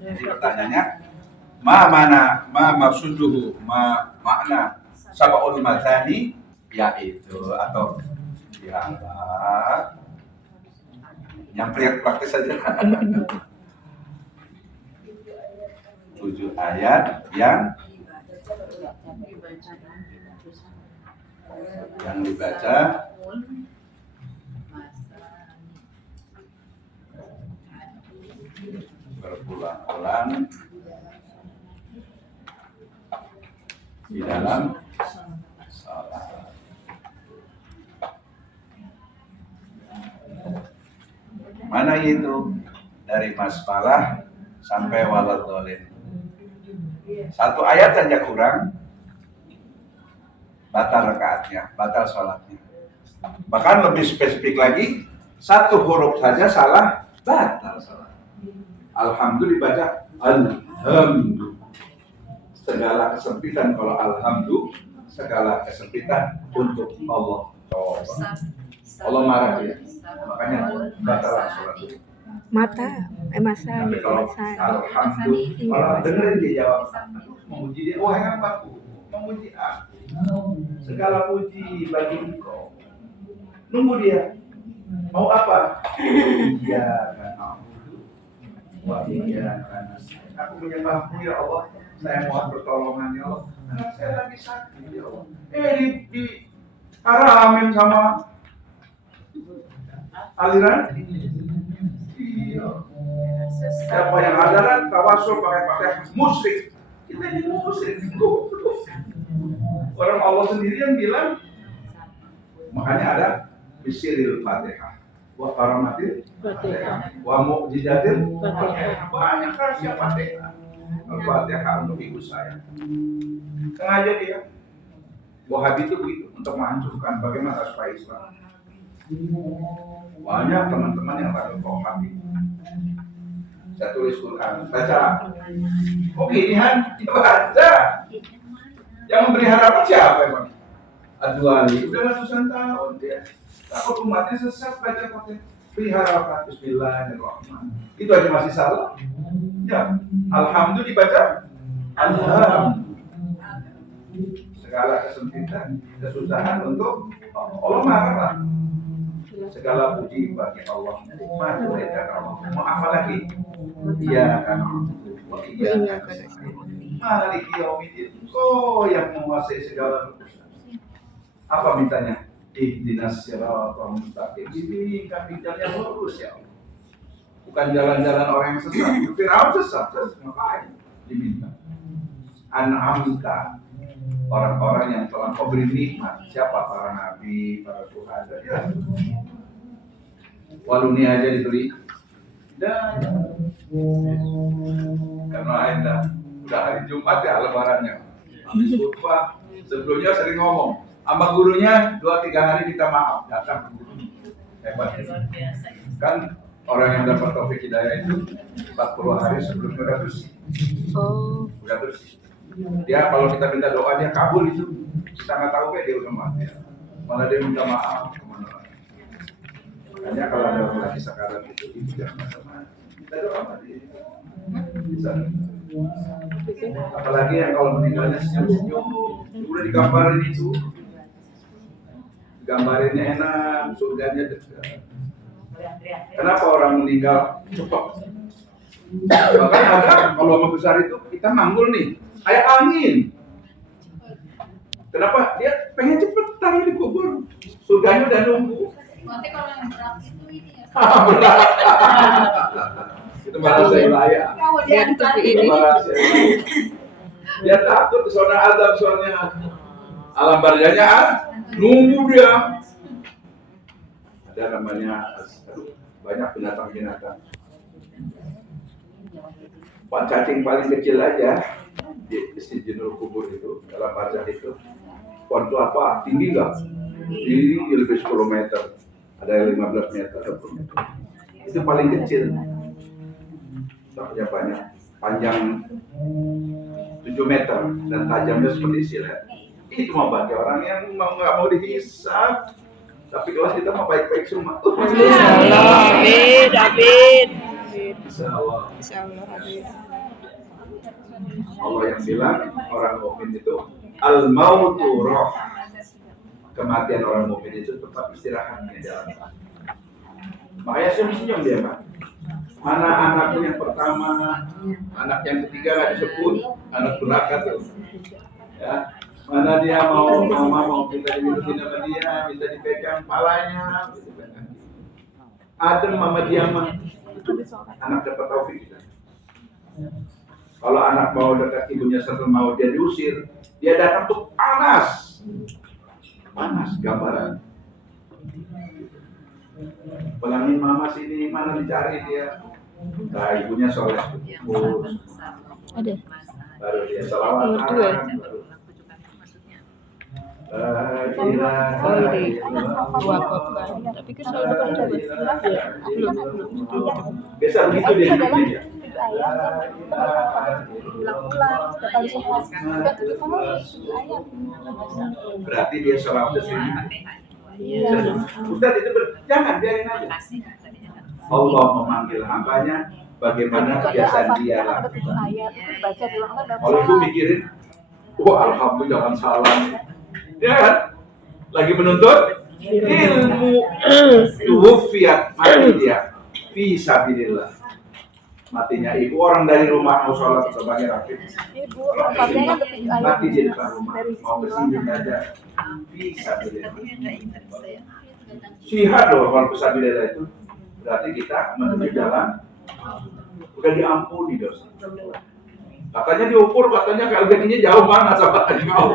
Jadi pertanyaannya, ma maksuduhu, makna sab'ul matani, yaitu atau yang praktis saja. 7 ayat yang dibaca berulang-ulang di dalam salat. Mana itu? Dari masfalah sampai waladhdallin. 1 ayat saja kurang, batal rakaatnya, batal sholatnya. Bahkan lebih spesifik lagi, 1 huruf saja salah, batal sholat. Alhamdulillah dibaca alhamdulillah. Segala kesempitan kalau alhamdulillah, segala kesempitan untuk Allah. Allah marah dia, makanya batal sholat. Masa Tapi kalau alhamdulillah, kalau dengerin dia jawab, memuji dia, wahai hambaku, memuji aku. Segala puji bagi engkau. Nunggu dia. Mau apa? Iya kan wa iyyaka nasta'in. Aku menyembahmu ya Allah. Saya mohon pertolongan ya Allah. Anak saya lagi sakit ya Allah. Di haramin sama aliran. Iya. Siapa yang adalah tawasul pakai musyrik. Kita ini musyrik. Orang Allah sendiri yang bilang, makanya ada bisiril Fatihah, wa karamatil Fatihah, wa mu'jizatil Fatihah. Banyak rahasia Fatihah. Al-Fatihah untuk ibu saya. Sengaja dia. Wahabi itu begitu, untuk menghancurkan bagaimana supaya Islam. Banyak teman-teman yang baru Wahabi. Saya tulis Quran, baca. Oh gini Han, baca. Yang memberi harapan siapa emang? Ad-Duali, udah ratusan tahun dia. Takut umatnya sesat baca pakai beri harapan Bismillahirrahmanirrahim. Itu aja masih salah. Ya, alhamdulillah dibaca. Alhamdulillah. Segala kesempitan, kesusahan untuk Allah marah. Segala puji bagi Allah. Maha Allah. Mau apa lagi? Iya kan. Iya kan. Malik yaumiddin. Kau yang menguasai segala urusan. Apa mintanya? Ihdinas siratal mustaqim. Ini kami jalan yang lurus ya Allah. Bukan jalan-jalan orang yang sesat. Firaun sesat, ngapain diminta? An'amta, orang-orang yang telah memberi nikmat. Siapa? Para nabi, para syuhada. Ya. Waluni aja diberi. Dan karena ada udah hari Jumat ya lebarannya. Habis khutbah sebelumnya sering ngomong sama gurunya 2-3 hari minta maaf, datang hebat. Kan orang yang dapat taufik hidayah itu 40 hari sebelumnya udah bersih. Udah bersih. Dia kalau kita minta doa dia kabul itu. Kita nggak tahu kayak dia udah mati. Malah dia minta maaf kemana-mana. Makanya kalau ada orang lagi sakarat itu jangan macam-macam. Kita doa mati. Bisa. Apalagi yang kalau meninggalnya senyum-senyum, udah digambarin itu, gambarinnya enak, surganya dekat. Kenapa orang meninggal cepat? Makanya ada kalau sama besar itu kita manggul nih, kayak angin. Kenapa? Dia pengen cepet taruh di kubur, surganya udah nunggu. Nanti kalau yang berat itu ini ya. Itu malah saya layak. Ya, tapi ini. Dia takut zona azab soalnya. Alam barzahnya nunggu dia. Ada namanya banyak binatang-binatang. Cacing paling kecil aja kubur itu, dalam barzakh itu, pohon itu apa? Tinggi nggak? Tinggi lebih 10 meter, ada yang 15 meter, 20 meter. Itu paling kecil, banyak, panjang 7 meter dan tajamnya seperti silet. Itu mau bagi orang yang nggak mau dihisab, tapi kelas kita mau baik-baik semua. Insyaallah. Amin. Amin. Insyaallah. Insyaallah habis. Allah yang bilang orang mukmin itu al-mautu roh. Kematian orang mukmin itu tempat istirahatnya dalam. Makanya senyum dia, Pak. Mana anakku yang pertama, anak yang ketiga nggak disebut, anak durhaka tuh. Ya, mana dia mau mama mau minta diminutin sama dia, minta dipegang palanya, gitu kan. Adem mama dia mah, anak dapat taufik kita. Kalau anak mau dekat ibunya serta mau dia diusir, dia datang tuh panas, gambaran. Pelangin mama sini, mana dicari dia? Nah, ibunya soleh, Ada. baru dia salawatan. Dua khotbah. Tapi kan selalu berdoa. Belum. Biasa begitu dia hidupnya. Ulang-ulang setiap kali sholat. Sudah 7 kali ayat. Berarti dia salawat sering. Ustaz itu jangan biarin aja. Allah memanggil hambanya bagaimana kebiasaan dia lakukan. Baca dulu kan Kalau itu mikirin, wah alhamdulillah jangan salah. Ya kan? Lagi menuntut ilmu. Tuwfiat mati dia. Fisabilillah. Matinya ibu orang dari rumah mau sholat sebagai rakib. Ibu, Fatihah kan 7 ayat. Mati di depan rumah. Mau kesini aja. Fisabilillah. Sihat loh kalau fisabilillah itu. Berarti kita menuju jalan udah diampuni dosa. Katanya diukur, katanya KLBK-nya jauh mana sama tadi mau.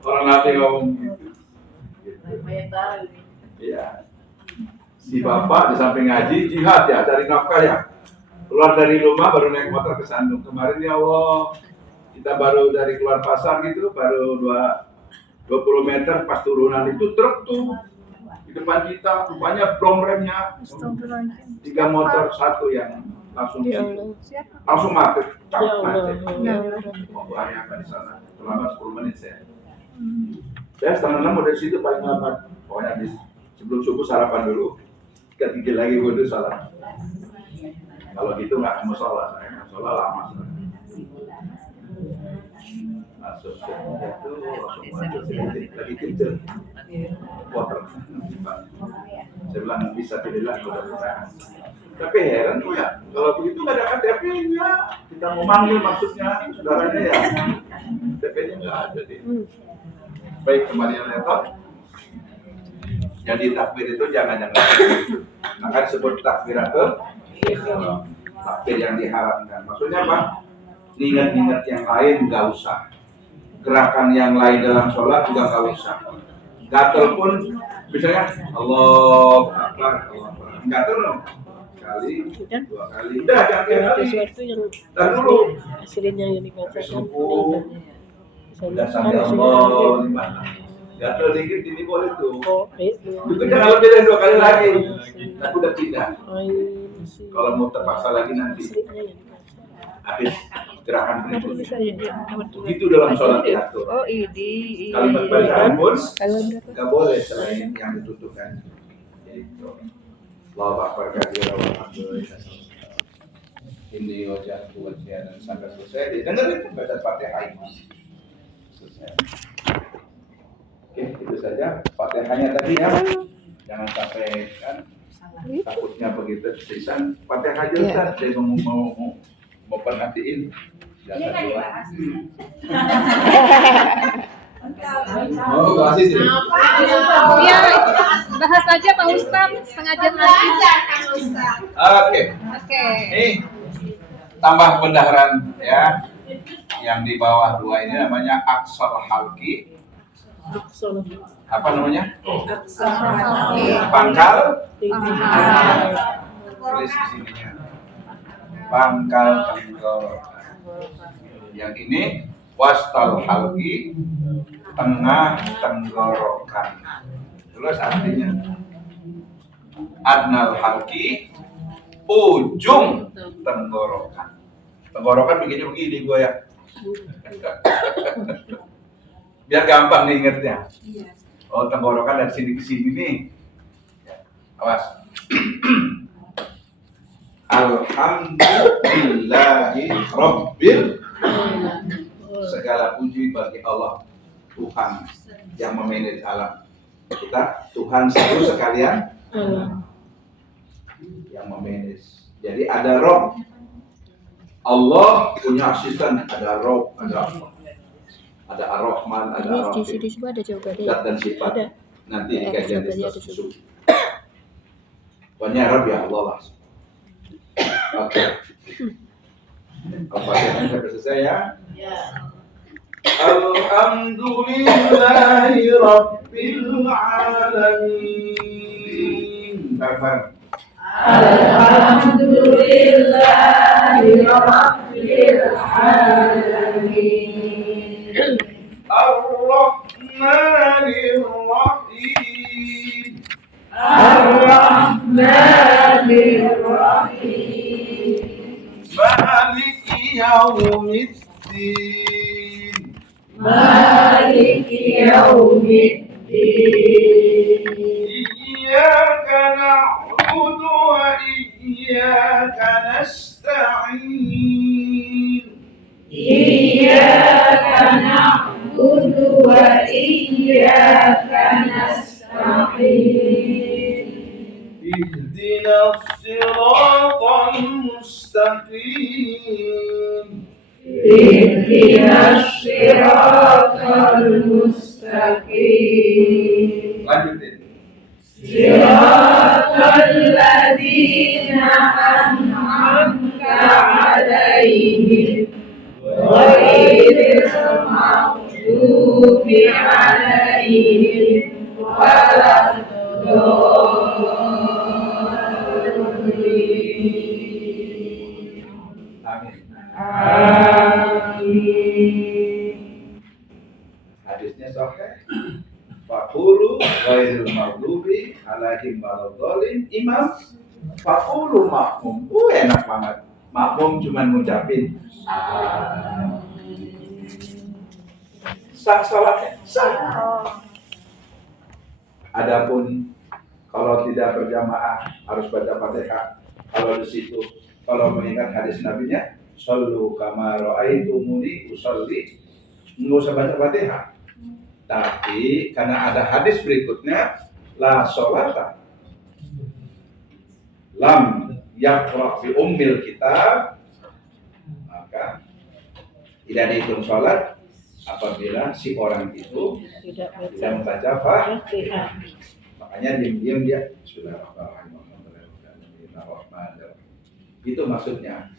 Orang nanti ngomong gitu. Iya. Si bapak di samping ngaji jihad ya, cari nafkah ya. Keluar dari rumah baru naik motor ke Sandung. Kemarin ya Allah, kita baru dari keluar pasar gitu, baru 20 meter pas turunan itu truk tuh di depan kita, rupanya blong remnya. 3 motor, 1 yang langsung langsung mati. Mau bahaya apa di sana? Selama 10 menit saya. Saya setengah 6 udah di situ paling lambat. Pokoknya sebelum subuh sarapan dulu. Ketiga lagi wudhu salat. Kalau gitu nggak mau sholat, saya sholat lama. Masuk itu langsung masuk lagi kecil. Water. Saya bilang bisa pilihlah mudah-mudahan. Tapi heran tuh ya, kalau begitu nggak ada KTP-nya. Kita mau manggil maksudnya saudaranya ya, KTP-nya nggak ada deh. Baik, kembali ke laptop. Jadi takbir itu jangan maka disebut takbiratul takbir yang diharamkan. Maksudnya apa? Ingat-ingat yang lain nggak usah. Gerakan yang lain dalam sholat juga nggak usah. Gatel pun misalnya Allah Akbar, gatel dong. Sekali, 2 kali. Udah jangan Ada kali. sesuatu yang Dan dulu aslinya yang dibacakan subuh misalnya dan sampai Allah dimana. Gatel dikit ini boleh tuh. oh itu Itu jangan lebih dari 2 kali lagi. Aku udah pindah. Kalau mau terpaksa lagi nanti aslinya yang dibaca habis gerakan berikutnya. bisa jadi Begitu dalam sholat diatur. Oh, ini. Kalimat bacaan pun Kalimat nggak boleh selain yang ditutupkan. Itu. Allahu Akbar kabira walhamdulillah. Ini wajahku wajah dan sampai selesai. Dengerin baca Fatihah ini. Selesai. Oke, itu saja Fatihahnya tadi ya. Jangan sampai kan takutnya begitu sisan. Fatihah aja Ustaz, saya mau perhatiin. Ini kan dibahas. Oh, bahas ini. Iya, bahas aja Pak Ustadz, setengah jam lagi. Belajar kan Ustaz. Oke. Oke. Nih, tambah pendaharan ya. Yang di bawah 2 ini namanya aksal halki. Apa namanya? Pangkal. Tulis di sininya. Pangkal tenggorokan. Yang ini wastal halqi, tengah tenggorokan. Terus artinya adnal halqi, ujung tenggorokan. Tenggorokan bikinnya begini gue ya. Biar gampang diingetnya. Oh, tenggorokan dari sini ke sini nih. Awas. Alhamdulillahi Rabbil. Segala puji bagi Allah, Tuhan yang memanage alam. Kita Tuhan satu sekalian yang memanage. Jadi ada Rob. Allah punya asisten, ada Rob, ada Ar-Rahman, ada Ar-Rahim. Di sini ada jawabannya. Zat dan sifat. Ada. Nanti dikajian di jawabannya ada susu. Pokoknya Rob ya Allah lah. Oke. Al-Fatihah sampai selesai ya. Alhamdulillahi Rabbil Alamin. Bareng-bareng. Alhamdulillahi Rabbil Alamin. Ar-Rahmanir Rahim. Ar-Rahmanir Rahim. Maliki Yaumiddin. Maliki Yaumiddin. Iyyaka na'budu wa iyyaka nasta'in. Iyyaka na'budu wa iyyaka nasta'in. Ihdinas siratal mustaqim. Ihdinas siratal mustaqim. Lanjutin. Siratal ladzina an'amta 'alaihim ghairil maghdubi 'alaihim waladdallin. Amin. Amin. Hadisnya sahih. Faqulu ghairil maghdubi alaihim waladdallin. Imam faqulu makmum. Enak banget. Makmum cuma ngucapin sah salatnya. Sah. Adapun kalau tidak berjamaah harus baca Fatihah. Kalau di situ kalau mengingat hadis Nabi-nya, shollu kama ra'aitumuni usolli, nggak usah baca Fatihah. Tapi karena ada hadis berikutnya, la sholata lam yaqra fi ummil kitab, maka tidak dihitung sholat apabila si orang itu Tidak tidak baca. membaca Fatihah. Makanya diam-diam dia Bismillahirrahmanirrahim. Itu maksudnya.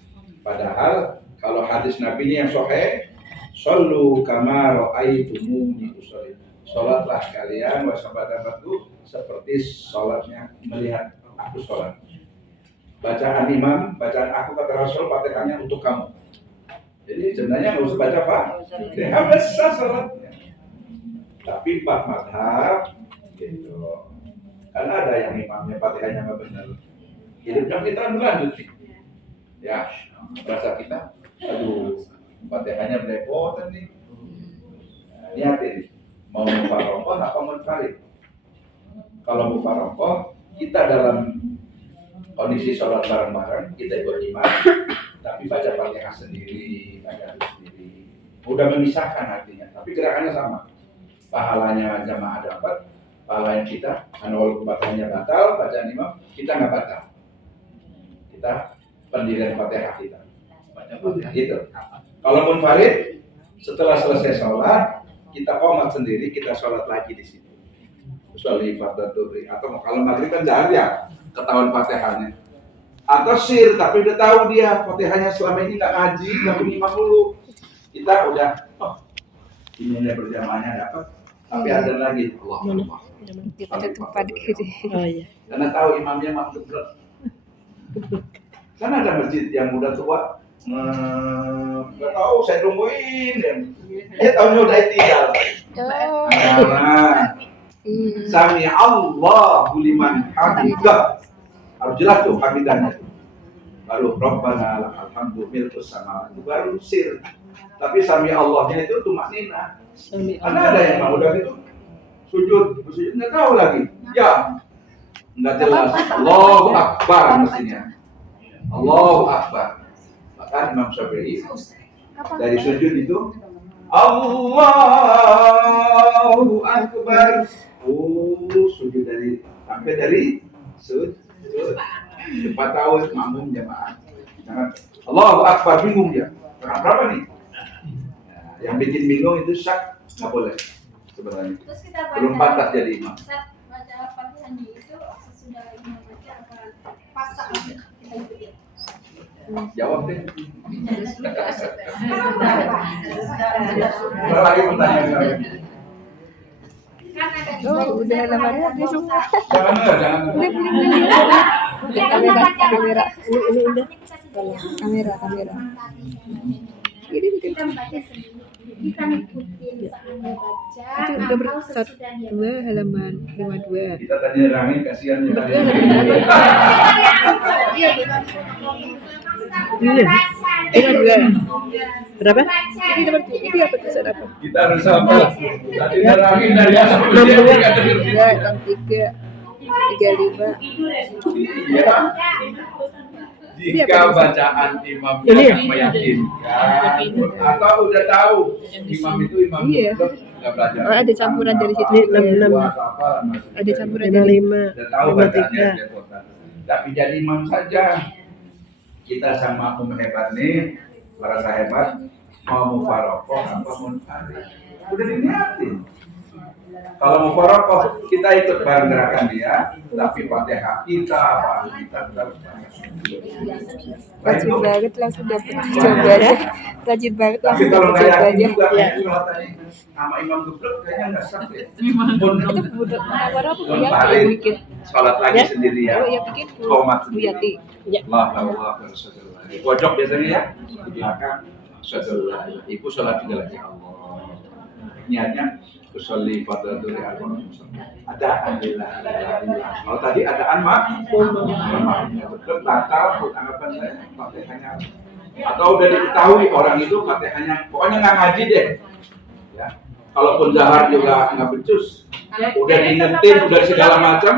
Padahal kalau hadis Nabi yang sahih, shollu kama ra'aitumuni usolli. Salatlah kalian wasahabatku seperti salatnya melihat aku salat. Bacaan imam, bacaan aku kata Rasul, Fatihahnya untuk kamu. Jadi sebenarnya nggak usah baca Fatihah besar salatnya. Tapi 4 mazhab gitu. Karena ada yang imamnya Fatihahnya nggak benar. Hidupnya kita berlanjut sih. Ya, rasa kita, aduh, Fatihahnya belepotan nih. Nah, lihatin, mau mufarokoh apa munfarid? Kalau mufarokoh, kita dalam kondisi sholat bareng-bareng, kita ikut imam, tapi baca Fatihah sendiri, baca sendiri. Udah memisahkan artinya, tapi gerakannya sama. Pahalanya jamaah dapat, pahalanya kita, karena walaupun Fatihahnya batal, bacaan imam, kita nggak batal. Kita pendirian Fatihah kita. Baca Fatihah gitu. Kalau munfarid, setelah selesai sholat, kita qomat sendiri, kita sholat lagi di situ. Sholat Fatihah atau kalau maghrib kan jangan ya ketahuan Fatihahnya. Atau sir, tapi udah tahu dia Fatihahnya selama ini nggak ngaji, nggak punya imam dulu. Kita udah, ini berjamaahnya dapat, tapi ada lagi Allah. Pada tempat gitu. Oh iya. Karena tahu imamnya makhluk. Kan ada masjid yang udah tua, Gak tahu, saya tungguin. Dia tahunya udah tinggal. Oh. Nah, Sami Allahu liman hamidah. Harus jelas tuh hamidahnya tuh. Baru Rabbana lakal hamdu milkus samawati, baru sir. Tapi Sami Allahnya itu tumaknina. Karena ada yang mau udah gitu sujud nggak tahu lagi. Ya, nggak jelas. Allahu Akbar mestinya. Allahu Akbar. Bahkan Imam Syafi'i dari sujud itu Allahu Akbar. Oh, sujud sampai dari sujud. 4 tahun makmum jamaah. Jangan Allahu Akbar bingung dia. Orang berapa nih? Nah, yang bikin bingung itu syak nggak boleh sebenarnya. Terus kita Belum pantas jadi imam. baca Fatihah itu sesudah imam baca apa pasang kita ikutin. Jawab deh. Karena Lagi pertanyaan. Oh, udah halamannya habis semua. Jangan. Kamera. Ini udah. Kamera. kita baca sendiri, kita ngikutin sambil baca. Itu udah bersatu sesudah dia 2 halaman 52. Kita tadi nerangin kasihan ya. Berdua lagi berapa? Iya. Berapa? Ini nomor ini apa tulisan apa? Kita harus sabar. Tadi nerangin dari asal ujian kita dengar. 3, 65. Iya. Jika bacaan imam Ini ya? yang meyakinkan atau udah tahu imam itu imam Iya. tetap nggak belajar. Oh, ada campuran dari situ. Ini 66. Ada campuran 55. Udah tahu bacaannya 53. belepotan. Tapi jadi imam saja. Kita sama hebat nih, para sahabat mau mufarokoh apa munfarid. Udah diniatin. Kalau mufarokoh kita ikut bareng gerakan dia, tapi Fatihah kita apa kita harus baca. Rajin banget langsung dapet jawabannya. Rajin banget Tapi langsung kalau dapet nggak yakin jawabannya. juga kalau tadi sama imam geblek kayaknya nggak sah ya. Itu budak apa Bu Yati Munfarid, yang bikin. sholat lagi Ya. sendirian. Oh, yang bikin Qomat Bu Yati. Ya. Allah di pojok biasanya ya, di belakang saudara. Ibu sholat juga lagi Allah. Niatnya usolli fadladul alaikum. Adaan lillah. Kalau tadi adaan betul batal buat anggapan saya Fatihahnya. Atau udah diketahui orang itu Fatihahnya pokoknya nggak ngaji deh. Ya. Kalaupun zahar juga nggak becus. Udah diingetin, udah segala macam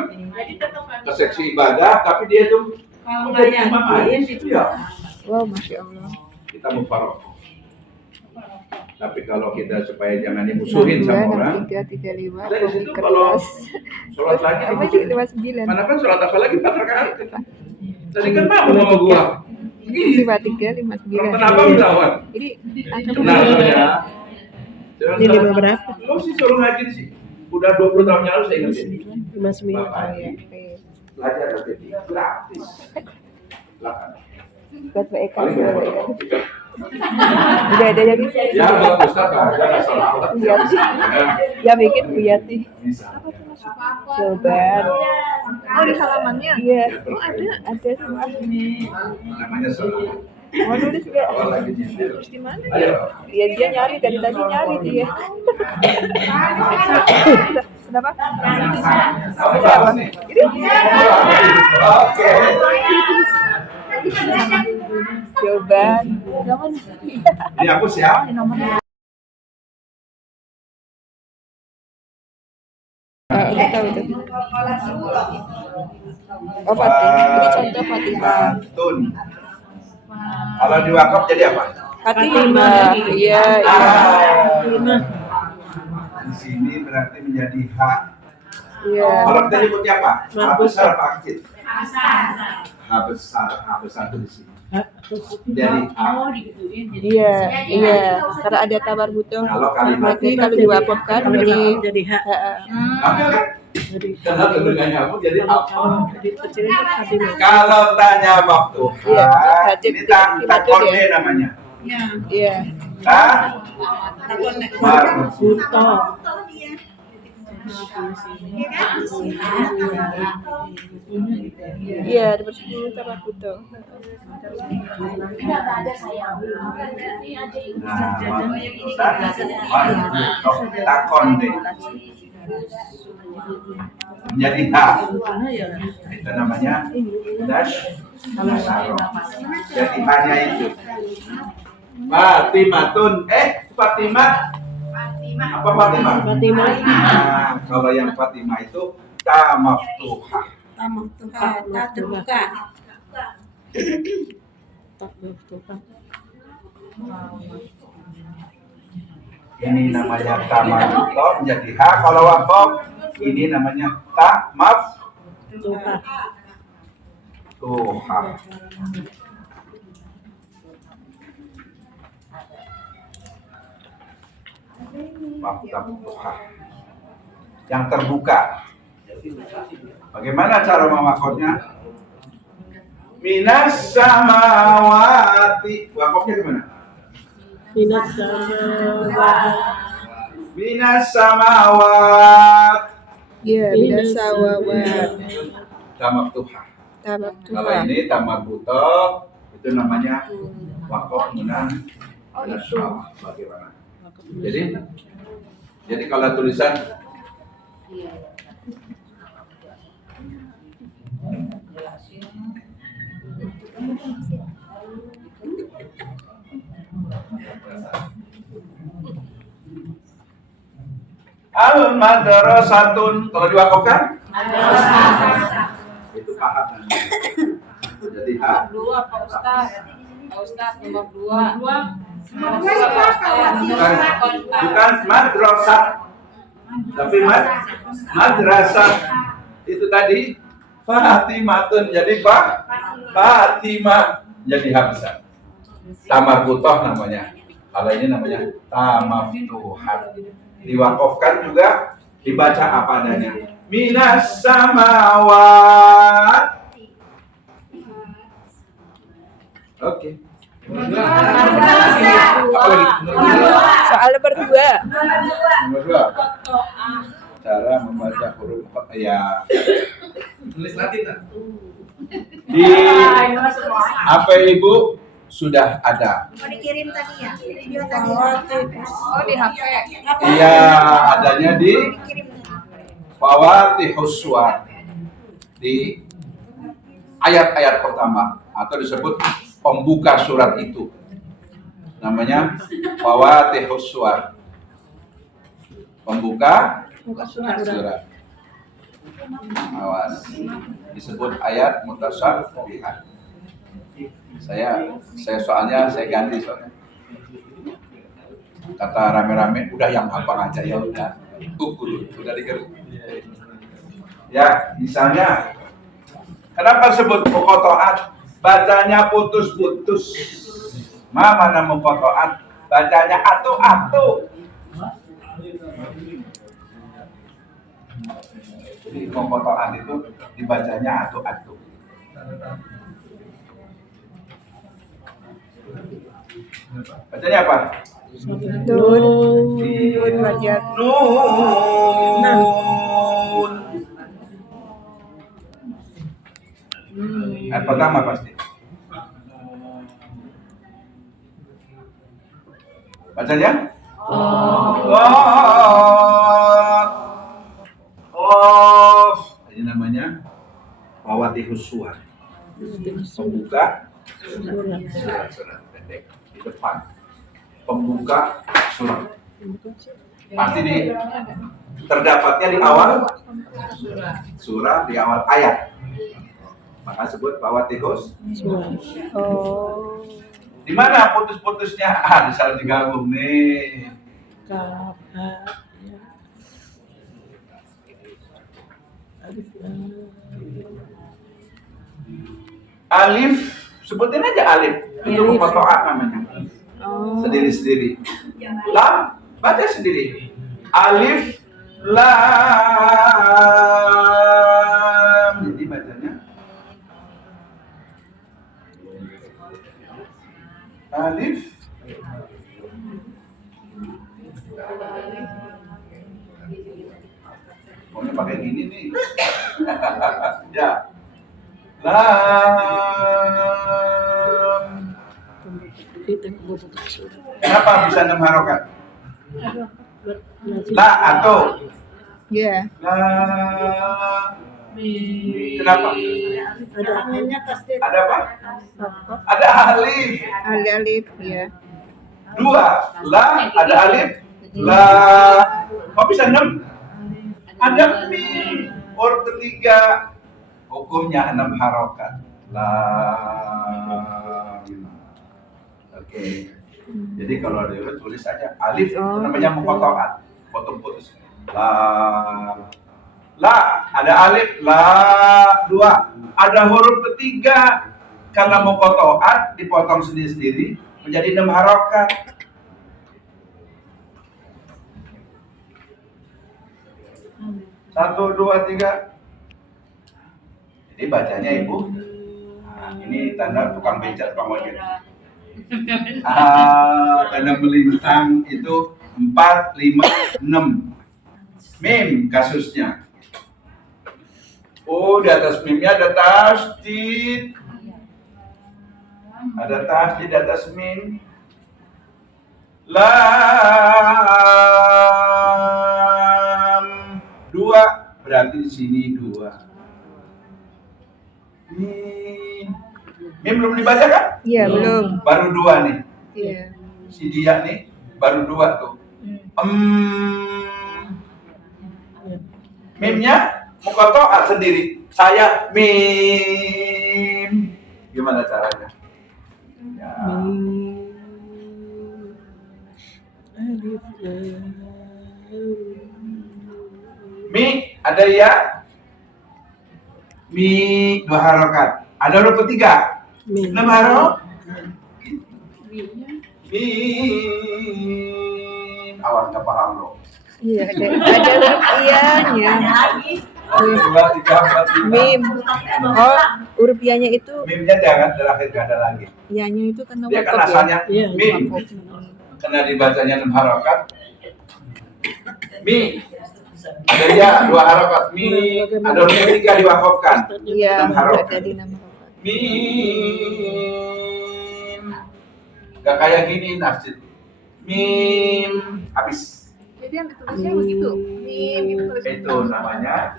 ke seksi ibadah, tapi dia tuh Kalau nggak yakin itu ya Wow, Masya Allah. kita mufarokoh. Tapi kalau kita supaya jangan dimusuhin 2, sama orang, 3, 35, dari situ komik kalau kertas. sholat lagi Apa dimusuhin. itu 59? Mana kan sholat apa lagi 4 rakaat. Tadi kan mau sama gua. Gini. 53, 59. Orang kenapa melawan? Ini angka Benar ya. Ini 5 berapa? Lo sih suruh ngaji sih. Udah 20 tahun yang lalu saya ingetin. 59. Bapak ya. ini belajar dari gratis. Silakan. Buat Mbak Eka. Paling Mbak berapa? Eka. Udah ada yang bisa. Ya kalau Ustaz aja nggak salah. Bu Yati. Ya bikin Bu Yati. Bisa. Coba. Oh, di halamannya. Iya. Oh, ada semua. Namanya salah. Mau nulis nggak? Awal lagi nyindir. Di mana? Ayo. Iya, dia nyari dari tadi nyari dia. Kenapa? Kamu bahas nih. Ini Oke. coba. Ini hapus ya. Ini tahu tuh. Oh, Fatihah. Ini contoh Fatihah. Tun. Kalau di wakaf jadi apa? Fatimah. Iya, iya. Di sini berarti menjadi hak. Iya. Kalau kita nyebutnya apa? H Hak besar apa kecil? H besar itu di sini. Jadi H. Iya, iya. Karena ada tabar butuh. Kalau kalimat Berarti kalau diwakafkan Kalau jadi jadi hak. Ambil kan? Jadi Karena dengan nyambung jadi apa? jadi kecilnya Fatimah. Kalau tanya waktu Iya, H, hajat ini dibantu takone dia. namanya. Iya. Marbuto. Buto. Ya kan? Iya, ada 10 tambah buto. Ini ada sayang. Ini aja ibu. Takon deh. Menjadi H. Itu namanya dash. Jadi hanya itu. Fatimatun. Fatimah. Apa Fatimah? Fatimah. Nah, kalau yang Fatimah itu tamaftuhah. Tak terbuka. Ini namanya tamaftuhah menjadi H. Kalau wakof ini namanya tamaftuhah. Maftuhah. Yang terbuka. Bagaimana cara memakhotnya? Minas samawati. Wakofnya gimana? Minas samawat. Minas samawat. Iya, minas sawawat. Tamaftuhah. Kalau ini tamabuto itu namanya wakof minas sawah. Bagaimana? Jadi kalau tulisan al-madrasatun, kalau diwakafkan itu paham. Jadi Dua Pak Ustaz. Pak Ustaz nomor 2. bukan madrasah, tapi madrasah itu tadi Fatimatun, jadi Fatimah jadi Hamzah. Tamarbutoh namanya. Kalau ini namanya tamaftuhan. Diwakafkan juga dibaca apa adanya. Minas samawat. Oke. Apa lagi? Soal nomor 2. Nomor 2 apa? Cara membaca huruf ya. Tulis Latin kan? Di apa Ibu sudah ada? Mau dikirim tadi ya? Video tadi. Oh, di HP. Iya, adanya di Fawatihus Suwar, di ayat-ayat pertama atau disebut pembuka surat itu. Namanya Fawatihus Suwar. Pembuka surat. Awas. Disebut ayat mutasyabihat. Saya soalnya saya ganti soalnya. Kata rame-rame udah yang hafal aja ya udah. Udah dikerti. Ya, misalnya kenapa disebut muqatta'at? Bacanya putus-putus. Mana muqatta'at? Bacanya atu-atu. Jadi muqatta'at itu dibacanya atu-atu. Bacanya apa? Nun. Nun wajah. Nun. Ayat pertama pasti. Bacanya? Ini namanya Fawatihus Suwar. Pembuka surat pendek di depan. Pembuka surat. Pasti terdapatnya di awal surah, di awal ayat. Maka sebut Fawatihus Suwar. Oh. Di mana putus-putusnya? Bisa digabung nih. Alif, sebutin aja alif. Itu muqatta'at namanya. Sendiri-sendiri. Lam, baca sendiri. Alif, lam. Jadi bacanya alif, Pokoknya pakai gini nih. Ya. Lam. Kita butuh kasih. Kenapa bisa 6 harokat? La atau Iya. la. Kenapa? Ada apa? Ada alif. Alif, ya. 2. La ada alif. La. Kok bisa 6? Ada mim. Huruf ketiga. Hukumnya 6 harokat. Lam. Oke. Jadi kalau ada yang tulis aja alif itu namanya muqatta'at. Potong putus. La ada alif, la 2. Ada huruf ketiga. Karena muqatta'at dipotong sendiri-sendiri menjadi 6 harokat. Satu, dua, tiga. Jadi bacanya ibu. Nah, ini tanda tukang beca, tukang ojek. Tanda melintang itu 4, 5, 6. Mim kasusnya. Oh, di atas mimnya ada tasdid. Ada tasdid di atas mim. Lam 2 berarti di sini 2. Mim belum dibaca kan? Iya, belum. Baru 2 nih. Iya. Si dia nih baru 2 tuh. Mimnya muqatta'at sendiri. Saya mim. Gimana caranya? Ya. Alif lam. Mi ada ya? Mi 2 harokat. Ada huruf ketiga. 6 harokat. Mim. Awas nggak paham loh. Iya, ada huruf iyanya. 1, 2, 3, 4, 5. Mim. Oh, huruf iyanya itu, Mimnya jangan terakhir gak ada lagi. iyanya itu karena Dia kan wakaf ya. asalnya Iya, mim. Karena dibacanya 6 harokat. Mi. Ada ya 2 harokat. Mi. Ada huruf ketiga diwakafkan. Iya, 6 harokat. ada di nama. Mim. Gak kayak gini nasib. Mim. Habis. Jadi yang ditulisnya begitu. Mim itu tulis Itu namanya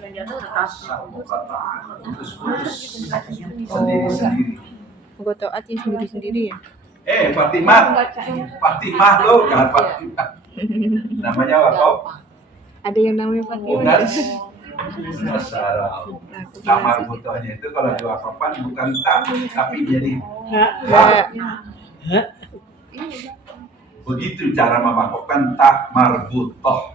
muqatta'at. Putus-putus. Sendiri-sendiri. Muqatta'at yang sendiri-sendiri ya. Fatimah. Fatimah lo, jangan Fatimah. Namanya wakaf. Ada yang namanya Fatimah. Bukan. Masalah. Tamar butuhnya itu kalau diwakafkan bukan tak, tapi jadi ha. Begitu cara memakofkan tak marbutoh.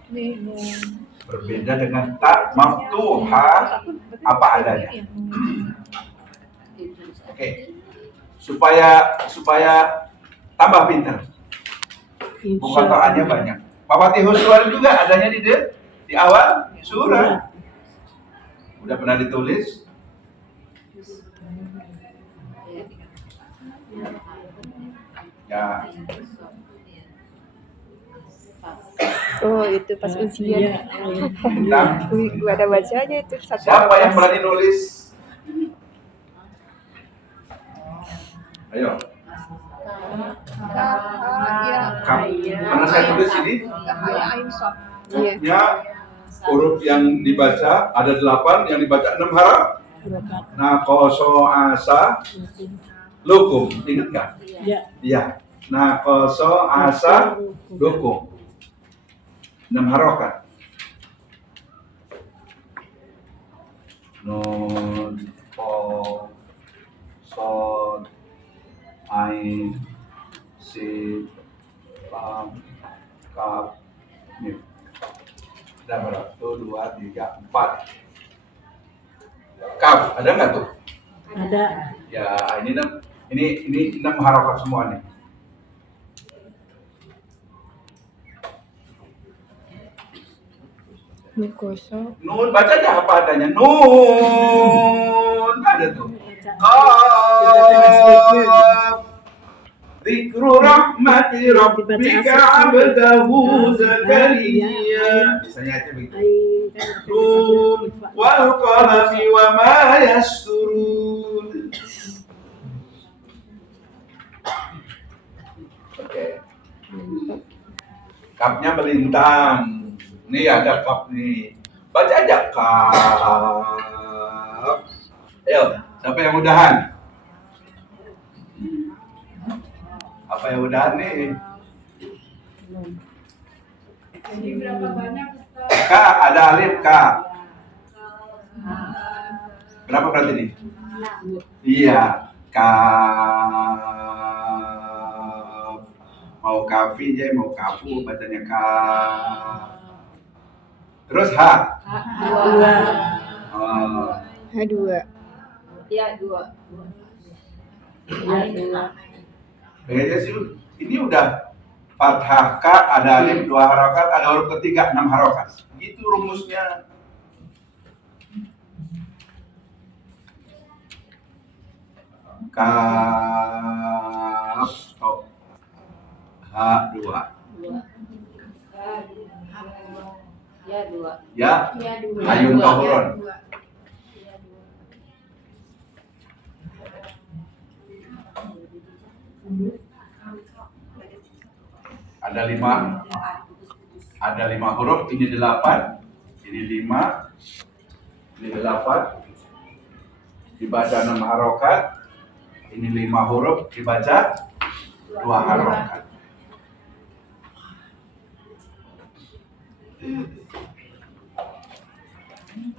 Berbeda dengan tak maftuhah apa adanya. Oke. Supaya tambah pintar. Muqatta'atnya banyak. Mafatihus Suwar juga adanya di awal surah. Udah pernah ditulis? Ya. Oh, itu pas ujian. Bintang. Gua ada bacanya itu satu. Siapa yang berani nulis? Ayo. Kap. Mana saya tulis ini? Iya. Huruf yang dibaca ada 8, yang dibaca 6 harap. Nakoso asa lukum. Ingat nggak? Ya. Iya. Nakoso asa lukum. 6 harokat. Nun, po, sod, ain, sin, lam, kaf, mim. Ada berapa? 1, 2, 3, 4. Kaf, ada nggak tuh? Ada. Ya, ini 6 harokat semua nih. Mukoso. Nun, baca aja apa adanya. Nun, ada tuh. Qaf. Zikru rahmati rabbika abdahu Zakaria. Misalnya aja begitu. Nun wal qalami wa ma yasturun. Oke. Kapnya melintang. Nih ada kap nih. Baca aja kap. Ayo, siapa yang udahan? Apa yang udahan nih? Jadi berapa banyak Ustaz? K, ada alif K. Berapa berarti nih? Iya, K. Mau kafi aja, mau kafu, bacanya K. Terus H. Dua. Oh, H2. Ya, 2. kayaknya sih ini udah fathah K, ada alif 2 harokat, ada huruf ketiga 6 harokat. Gitu rumusnya. Kaf, stop. H2. Ya, 2. Ya, Ya, 2. Ayun Tohuron. Ada 5 huruf, ini 8, ini 5, ini 8, dibaca 6 harokat, ini 5 huruf, dibaca 2 harokat.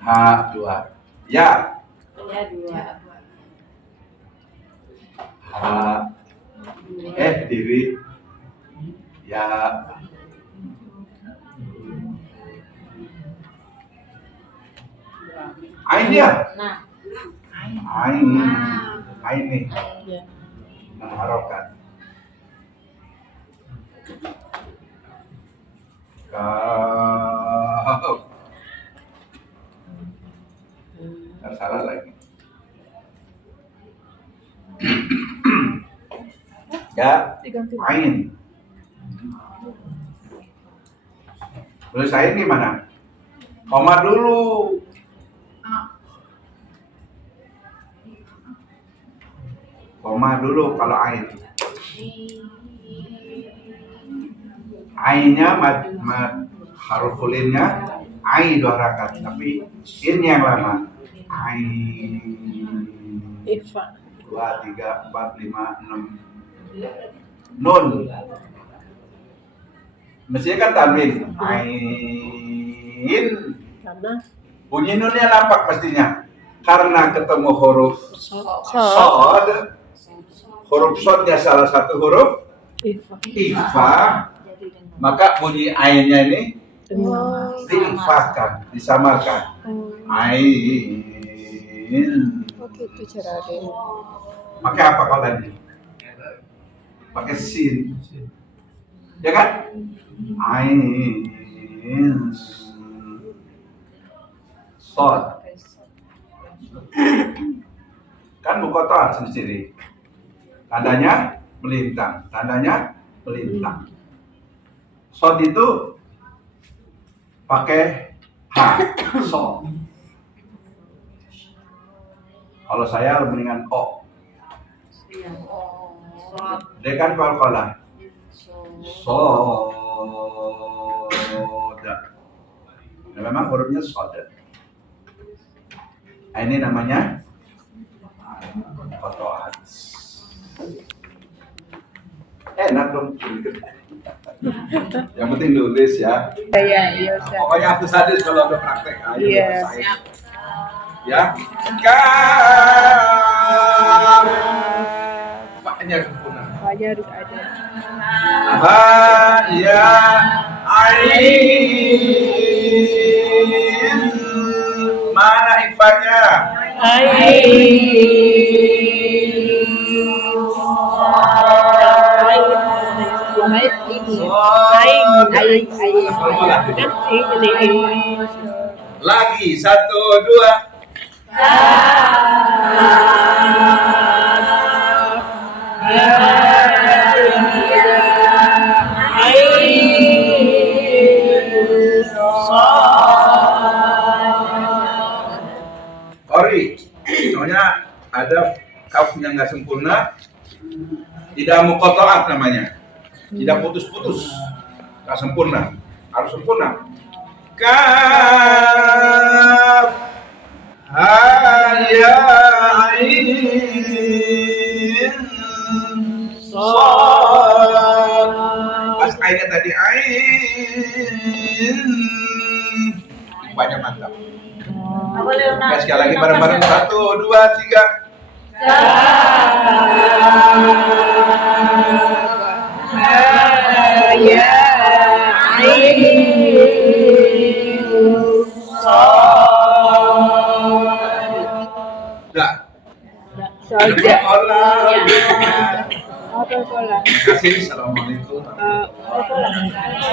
H2. Ya. Ya, 2. H. Diri. Ya. Ain dia. Nah, Ain. Ain nih. Ya. 6 harokat. Kaf. Nggak salah lagi. Ya, Ain. Terus Ain gimana? Koma dulu. Koma dulu kalau Ain. Ainnya haruf kulinnya Ain 2 harakat, tapi in yang lama. Ain. Ifa. 2, 3, 4, 5, 6. Nun. Mestinya kan tanwin. Ain. Karena Bunyi nunnya nampak mestinya. Karena ketemu huruf sod. sod. Huruf sodnya salah satu huruf Ifa. ifa. Maka bunyi ainnya ini Dengar. diifakan, disamakan. Ain. Oh gitu cara dia. Pakai apa kalau tadi? Pakai sin. Ya kan? Ain. Sod. Kan mukotor sendiri. Tandanya melintang. Tandanya melintang. Sod itu pakai H. Sod. Kalau saya mendingan O. Dia kan kol-kolah. Soda. Nah, memang hurufnya soda. Nah, ini namanya kotoan. Enak dong. Yang penting nulis ya. Iya, Ustaz. Pokoknya aku sadis kalau ada praktek. Ayo Iya. selesai. Ya. Kaf. Paknya sempurna. Wajah harus ada. Ha ya ain. Mana ifanya? Lagi 1, 2. Ya kafnya nggak sempurna, tidak muqatta'at namanya, tidak putus-putus, nggak sempurna, harus sempurna. Kaf ha ya ain sad. Pas ainnya tadi ain, banyak mantap. Oke, sekali lagi bareng-bareng 1, 2, 3. Dah. Saja. Allah. Apa sekolah? Terima kasih. Assalamualaikum.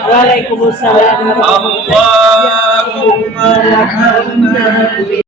Waalaikumsalam. Allahumma